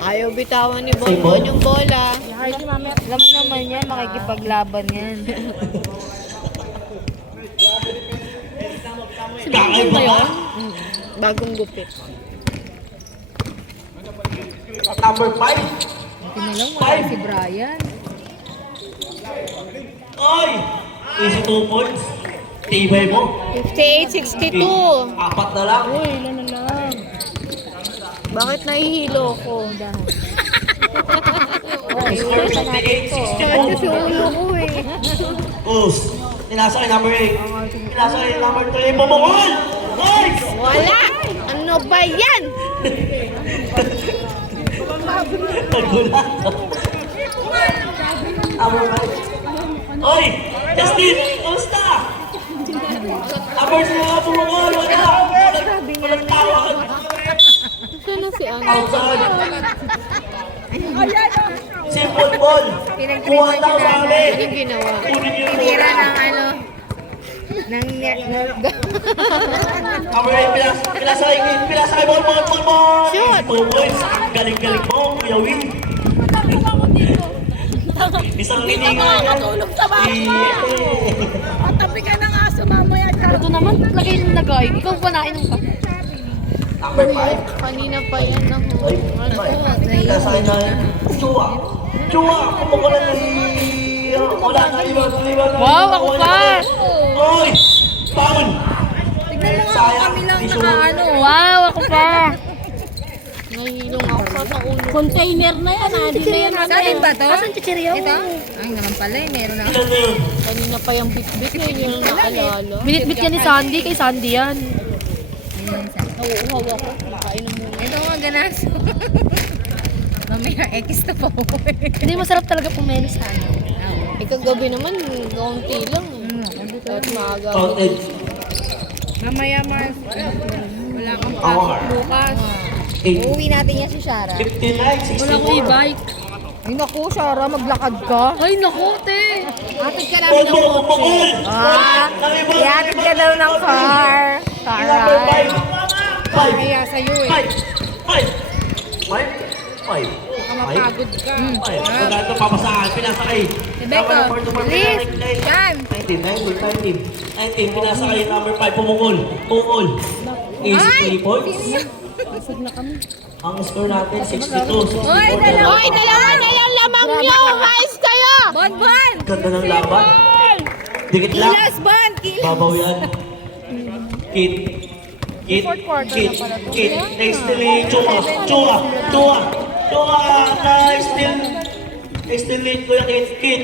Ayaw bitawan ni Bonbon yung bola. Alam mo naman yan, makikipaglaban yan. Kakaiba ba? Bagong gupit. Number 5. Tinalang wala si Brian. Ay! Easy 2 points. Tibay mo. 58-62. 4 na lang. Uy, ilan na lang. Bakit nahihilo ko? Score 58-62. Kasi ulo ko eh. Goals. Pinasa kay number 8. Pinasa kay number 3. Pumukol! Nice! Wala! Ano ba yan? Nagulat. Number 5. Oy! Justin! Kamusta? Number 2 pumukol! Wala! Walang tawag! Saan na si Ano? Outside! Simple ball! Kuha daw sa amin! Anong ginawa? Kunin niyo yung Tinira bola. ng ano? Number 8, pinasakay, ball. Shoot! 2 points. Ang galing-galing mo, Kuya Will. Isang Hindi ka liningan. makakatulog sa bahay mo. Patabi ka ng aso mamaya. Ito naman, lagay yung lagay. Ikaw pa nainom ka. Number 5. Kanina pa yan na ho. Ay, pinasakay na yan. Chua! Kumukulan wala na iba. Wow, ako pa! Oy! Foul! Tignan mo nga Sayang, kami lang di nakaano. Wow, ako pa! Nahihilong ako sa ulo. Container na yan. Hindi na yan. Sa atin ba to? Asan chichiryo? Ito? Ay naman pala eh. Meron na. Ilan na yun? Kanina pa yung bit-bit na yun yung naalala. Binitbit yan ni Sandy, kay Sandy yan. Nauuhaw ako. Makainom muna. Ito mga ganas. Mamaya X na po. Hindi, masarap talaga pumelo sa ano. Kagabi naman, kaunti lang. At maaga. Counted. Mamaya mas. Wala kang Hour. bukas. 8. Uwi natin yan si Shara. 59, 64. Wala ko e-bike. Ay naku, Shara, maglakad ka. Ay, naku, te! Atid ka namin ng Ball. kotse. Iatid ka daw ng car. Number 5. Kaya sa'yo eh. 5. Mapagod ka. Wala ito papasahan. Pinasakay. Rebecca, bilis. Yan. 19, pinasakay. Number 5, pumungol. Easy 3 points. Ang score natin, 62. Hoy, dalawa na yung lamang nyo! Mais kayo! Bon! Ganda ng laban. Dikit lang. Kilas, Bon! Kilas! Babaw yan. Kit. Next to me, Chua. Next to me, Kuya Kit.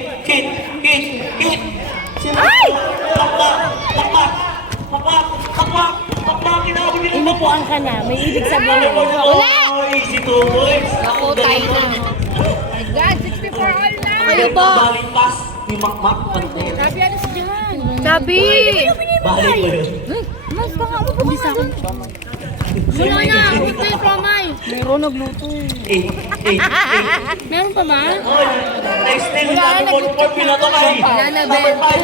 Ay! Takpak, kinabuli mo. Inupuan ka na, may ibig sabihin. Wala! Easy 2 points. Ako, tayo na. God, 64 all na! Kayo po! Baling pass ni Makmak. Sabi ano si Jan? Sabi! Balik ko yun. Mas ka nga mo pa Hindi sa akin. Wala na, ito yung promay. Meron nagluto. 8. Meron pa ba? Next thing, number 44, pinatokay. Wala na, Number Ben. 5.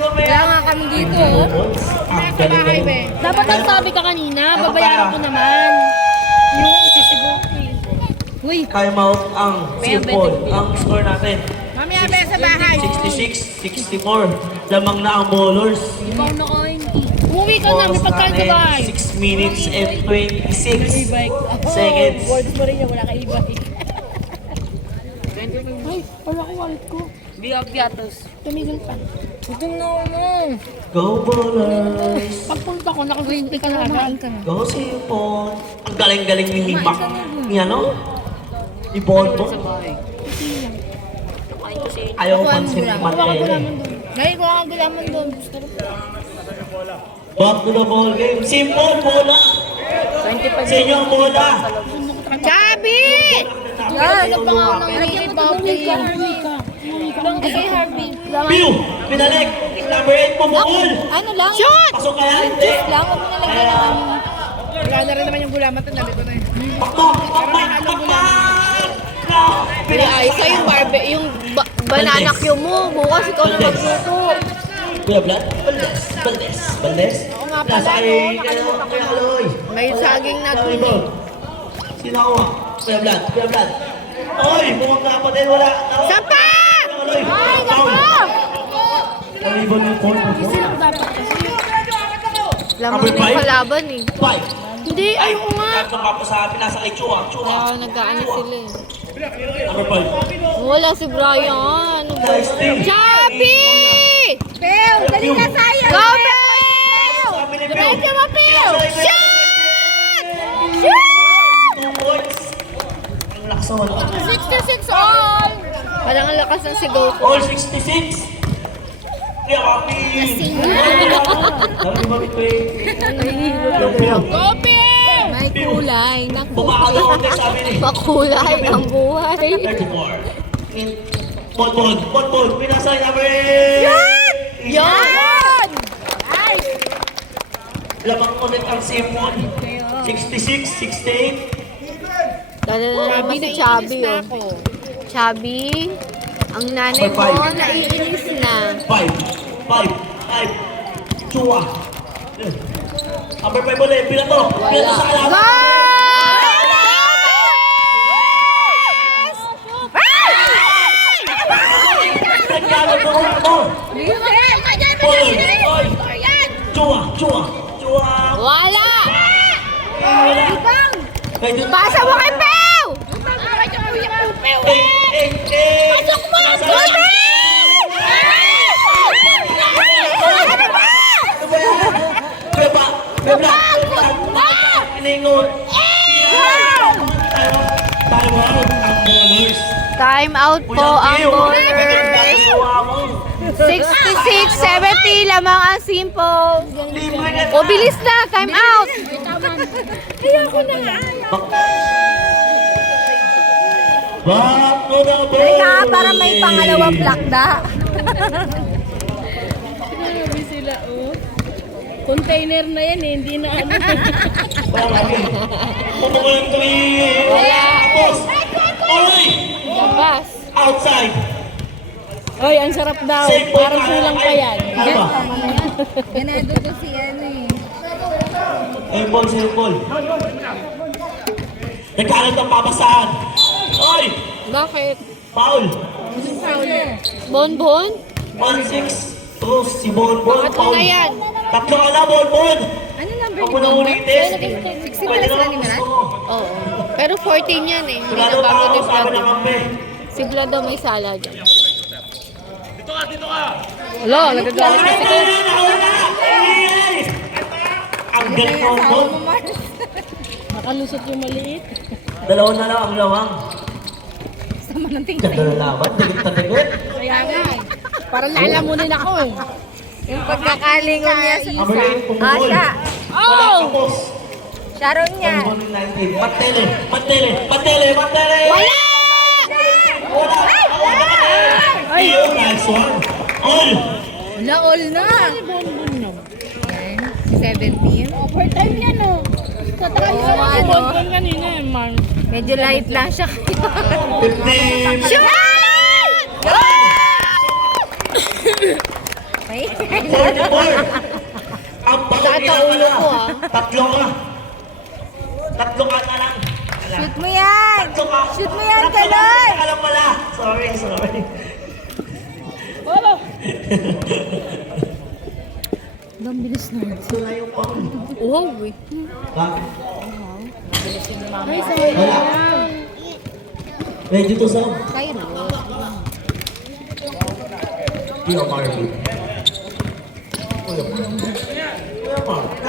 Wala nga kami dito. Ang galing galing. Dapat ang sabi ka kanina, babayaran ko naman. Yung isisigaw ko eh. Uy, Time out ang Sipol. Ang score natin. Mamaya ba sa bahay? 66-64. Lamang na ang bowlers. ibaw na coin. Umuwi ka na, may pagkain sa bahay. 6 minutes and 26 seconds. Words mo rin yun, wala ka e-bike. Ay, wala ko wallet ko. Biyatos. Tumigil pa. Itong no mo. Go bowlers. Pagpunta ko, nakagulinti ka na agad. Go Sipol. Ang galing-galing ni Himak. Ni ano? Ni Bonbon. Ayaw ko pansin ni Matele. Ngayon ko ang gulaman doon. Back to the ball game. Simple, bola. Sa inyo ang bola. Chabi! Yan! Ano pa nga ako nang Umuwi ka. Kay Harvey. Pew! Pinalik. Number 8, pumukol. Ano lang? Shoot! Pasok kaya hindi. Lang, huwag mo nalagyan ng... Wala na rin naman yung gulaman doon. Nalito na eh. Hindi, ayos ka yung yung banana cue mo. Bukas ikaw na magluto. Kuya Vlad? Baldes? Nasa kay Kuya Aloy. May saging na Ano ito? Sino ako? Kuya Vlad. Oy, bumangga pa din, wala. Sapa! Aloy, foul. Volleyball yung phone mo. Lamang na yung kalaban eh. 5. Hindi, ayoko nga. Kahit nung papasabi, nasa kay Chua. Kaya nagkaano sila eh. Number 5. Wala si Brian. Ano ba? Nice team. Chabi! Pew! Dali na tayo! Go, Pew! Diretso mo, Pew! Shoot! Shoot! 2 points. Ang lakas naman. 66 all! Parang ang lakas ng sigaw ko. All 66. Kaya kami. Kami mabitway. Go, Pew! May kulay na Bumakalaw din sabi ni. makulay ang buhay. 34. Bon. Pinasay number 8. Yan! Lamang ulit ang Simon. 66, 68. Dala na naman si Chabi, oh. Chabi, ang nanay mo Number 5. naiinis na. 5. Ay, Chua. Number 5 ulit, Pinato. Pinato sa kalaban. Nagkaroon ko mo. Oy, oy. Chua, Chua, Chua. Wala! Kay dun. Pasa mo kay Pew! Pasok mo! Beba! Beba! Iningon! Time out ang bowlers. Time out po ang bowlers. 66-70 lamang ang simple. O bilis na, time out. Back to the ball! Kaya para may pangalawang plakda. Grabe sila, oh. Container na yan eh, hindi na ano. Pumukulang tuwi! Tapos! Oy! Labas. Outside! Oy, ang sarap daw. Parang kulang pa yan. Ano ba? Ganado ko si ano eh. Aimball, aimball. Nagkalat ang papasahan. Oy! Bakit? Foul! Bonbon? 1-6. Tapos si Bonbon. Bakit na yan? Tatlo ka na, Bonbon! Ano number Ako na ulitin. 16 Pwede pala sila naman ni gusto Marat? mo. Oo. Pero 14 yan eh. Hindi Sigurado na pa bago ako ni sa akin ng Vlado. kampe. Si Vlado may sala dyan. Dito ka! Wala, nagagalit na si Coach. Ang galing mo, Bonbon. Nakalusot yung maliit. Dalawa na lang ang lawang. Ganda na laban. Digit na digit. Kaya nga eh. Parang lalamunin ako eh. Yung pagkakalingon niya sa Number 8, pumukul. Asha. Wala tapos. Sharon niya. Bonbon 19. Matele! Matele! Matele! Matele! Wala! Ay! Nice one! All! Wala, all na. 17. Overtime yan oh. Tatayo Oo, na ano? Bonbon kanina eh, man. Medyo light lang siya. 15! Shoot! May 44! Ang Saan ka ulo ko, ah? Tatlo ka! Tatlo ka na lang! Shoot mo yan! Tatlo ka! Shoot mo yan, Tatlo ka Kaloy! na lang pala! Sorry, sorry. Bolo! Ang bilis na. Ito na yung pang. Wow, eh. Bakit? Ay, sorry. Wala. Ready to sub? Cairo. Kuya Marvin. Kuya Marvin. Kuya Marvin.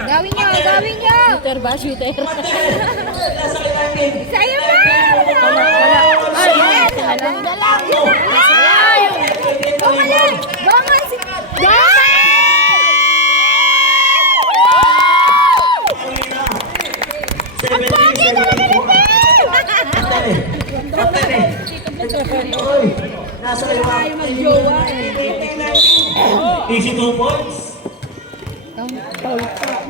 Gawin niyo, gawin niyo! Shooter ba? Shooter. Nasa natin. Sa'yo ba? Ay, yan. Dalang! Ay! Bumalik! Bangan si... Bangan! Oy, nasa iyo. Easy 2 points.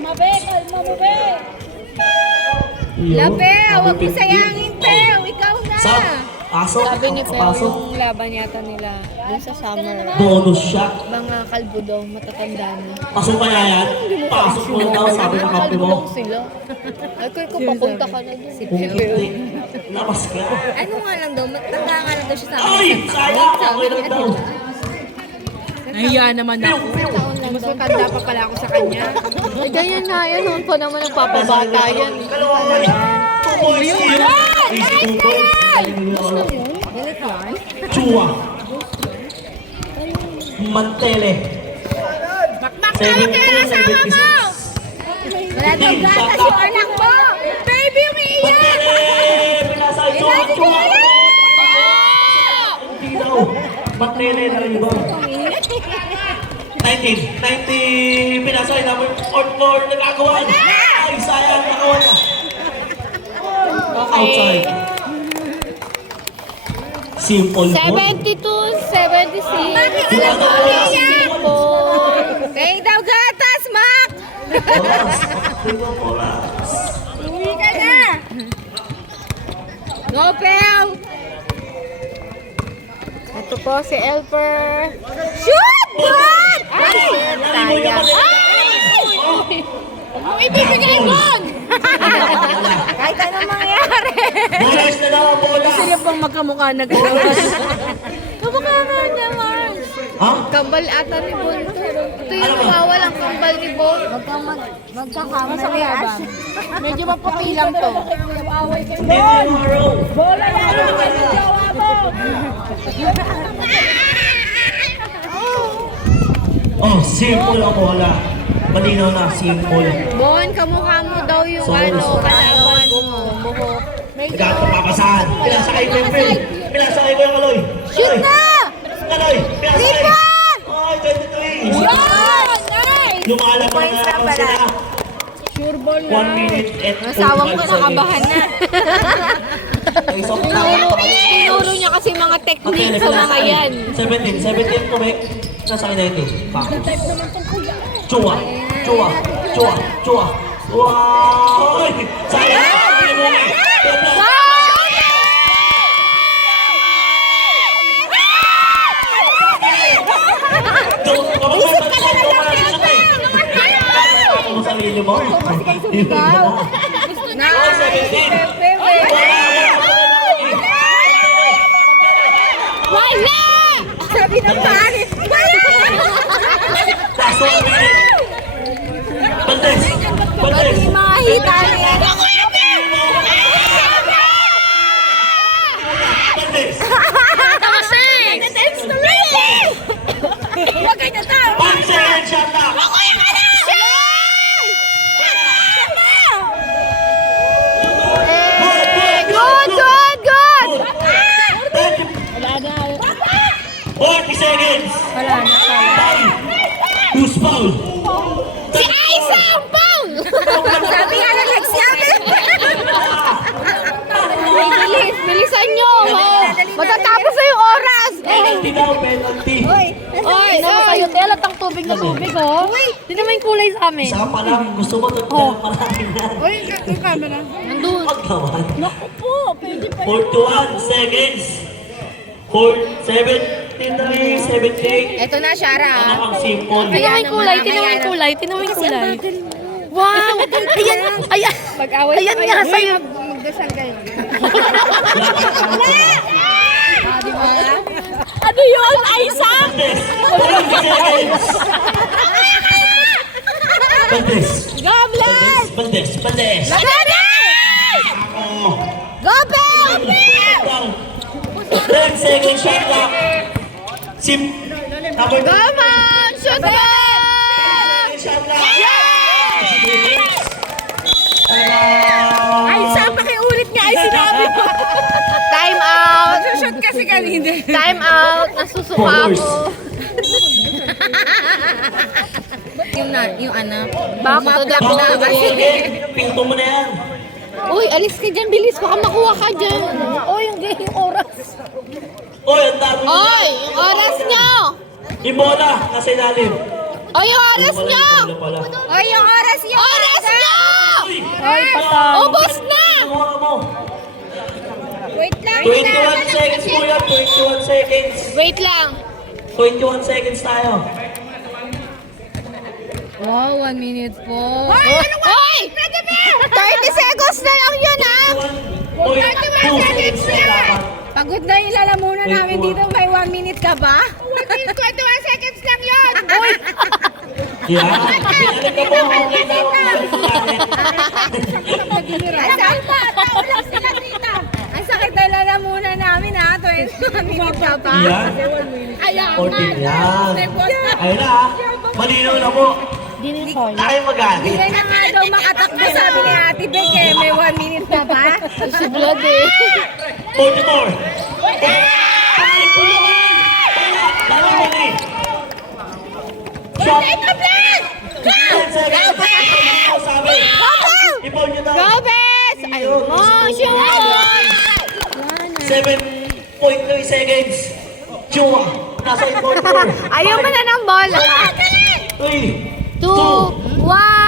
Mabe, kalma mo be. Lape, huwag mo sayangin, Pew! Ikaw na! Sub. Pasok. Sabi ni Pew Pasok. yung laban yata nila dun sa summer. Bonus shot. Mga kalbo daw, matatanda na. Pasok kaya yan? Pasok mo daw, sabi ng kape mo. Kalbo sila. Ay, ko papunta ka na dun. Kung hindi, labas ka. Ano nga lang daw, matanda nga lang daw siya sa Ay! akin. Sayang! Okay lang daw. Nahiya naman ako. Mas matanda pa pala ako sa kanya. Ay, ganyan na yan. Noon pa naman nagpapabata yan. Dalawa ka rin. 2 points here. Easy 2 points. Galit yan? Chua. Mantele. Bakbak na lang kayo kasama mo! Wala daw gatas yung anak mo! Baby, umiiyak! Mantele! Pinasay Chua. Chua. Hindi daw. Mantele na rin ba? 19. Pinasay na. Fourth floor. Nagagawa na. Ay, sayang. Nakawa na. Outside. Simple po. 72, 76. Bakit alam mo umiiyak? Kaya daw gatas, Mac! Uwi ka na! Go, Pew! Ito po si Elper. Shoot! Good! Nalimo niya pa din. Huwag mo ibibigay Bon! Kahit anong mangyari. Bolas na lang ang bola. Sila pang magkamukha na gano'n. Kamukha nga niya, Mars. Ha? Kambal ata ni Bon. Ito yung nawawalang kambal ni Bon. Magkakama sa kayas. Medyo maputi lang to. Hindi yung araw. Bola yan! Ano yung jowa mo? Oh, simple ang bola. Malinaw na, simple. Bon, kamukha mo daw yung So, kalaban mo. Ikaw ito papasahan. Pinasakay ko yung film. Pinasakay ko yung kaloy. Shoot na! Kaloy! Pinasakay! Ay, 23! Nice! Lumalaban na sila. Sure ball 1 minute and 25 Masawang ko nakabahan na. Tinuro niya kasi mga technique sa mga yan. 17 correct. Nasa akin na ito. Chua! Chua! Chua! Chua! Wow! Sayang! Sarili mo. Wala! Sabi ng pangit. Last 1 minute. Baldes! Baldes! Mga hita niya. Baldes! Huwag kayo na tao! 1 second shot na! Good! 40 seconds! Wala na. Who's foul? Si Aiza ang foul! Sabi nga na nagsabi. Bilisan nyo. Matatapos na yung oras. Penalty daw, penalty. Oy, sa'yo, telat ang tubig na tubig, oh. Tingnan mo yung kulay sa amin. Isa pa lang, gusto mo ito marami na. Yung camera. Nandun. Pagkawan. Naku po, pwede pa. 41 seconds. 78. Eto na, Shara. Ang simple. Tingnan mo yung kulay, tingnan mo yung kulay, tingnan mo yung kulay. Wow! Ayan, ayan. Pag-away Ayan nga sa'yo. Magdasal kayo. Ano yun, Aiza? 30 seconds. Baldes. Goblet! Baldes. Baldes. Go, Bell! 10 seconds shot clock. Number 2. Come on! Shoot it! Shot clock. Aiza, pakiulit nga ay sinabi mo. Time out! Shoot kasi kanina. Time out! Nasusuka ako. yung anak. Back to the box. Pinto mo na yan. Uy, alis ka dyan. Bilis. Baka makuha ka dyan. Oy, yung oras. Oy, ang dami mo. Oy, yung oras nyo! Yung bola, nasa ilalim. Oy, yung oras nyo! Uy, yung oras yun. Oras nyo! Ay, patay. Ubus na! Kuha mo. Wait lang. 21 seconds po yan. 21 seconds. Wait lang. 21 seconds tayo. Wow, 1 minute po. Hoy! 30 seconds na lang yun, ha? 2 seconds na dapat. Pagod na yung lalamunan namin dito. May 1 minute ka ba? 21 seconds lang yun! Yan. Pinalik ka po. Okay daw. Saan pa? Tao lang sila dito. Ang sakit na lalamunan namin ha. 21 minute ka ba? Yan. Ayan, 14 yan. Ayun na ha. Malinaw na po. Tayo magalit. Hindi na nga daw makatakbo sabi ni Ate Beck eh. May 1 minute ka ba? Si Vlad eh. 44. Ay, pulungan. Dalawa mo ni. Shot. 10 seconds. Sabi. Ipaw nyo daw. Gobes! Ay, motion! 7.3 seconds. Chua. Nasa 44. Ayaw mo na ng bola. 3, 2, 1.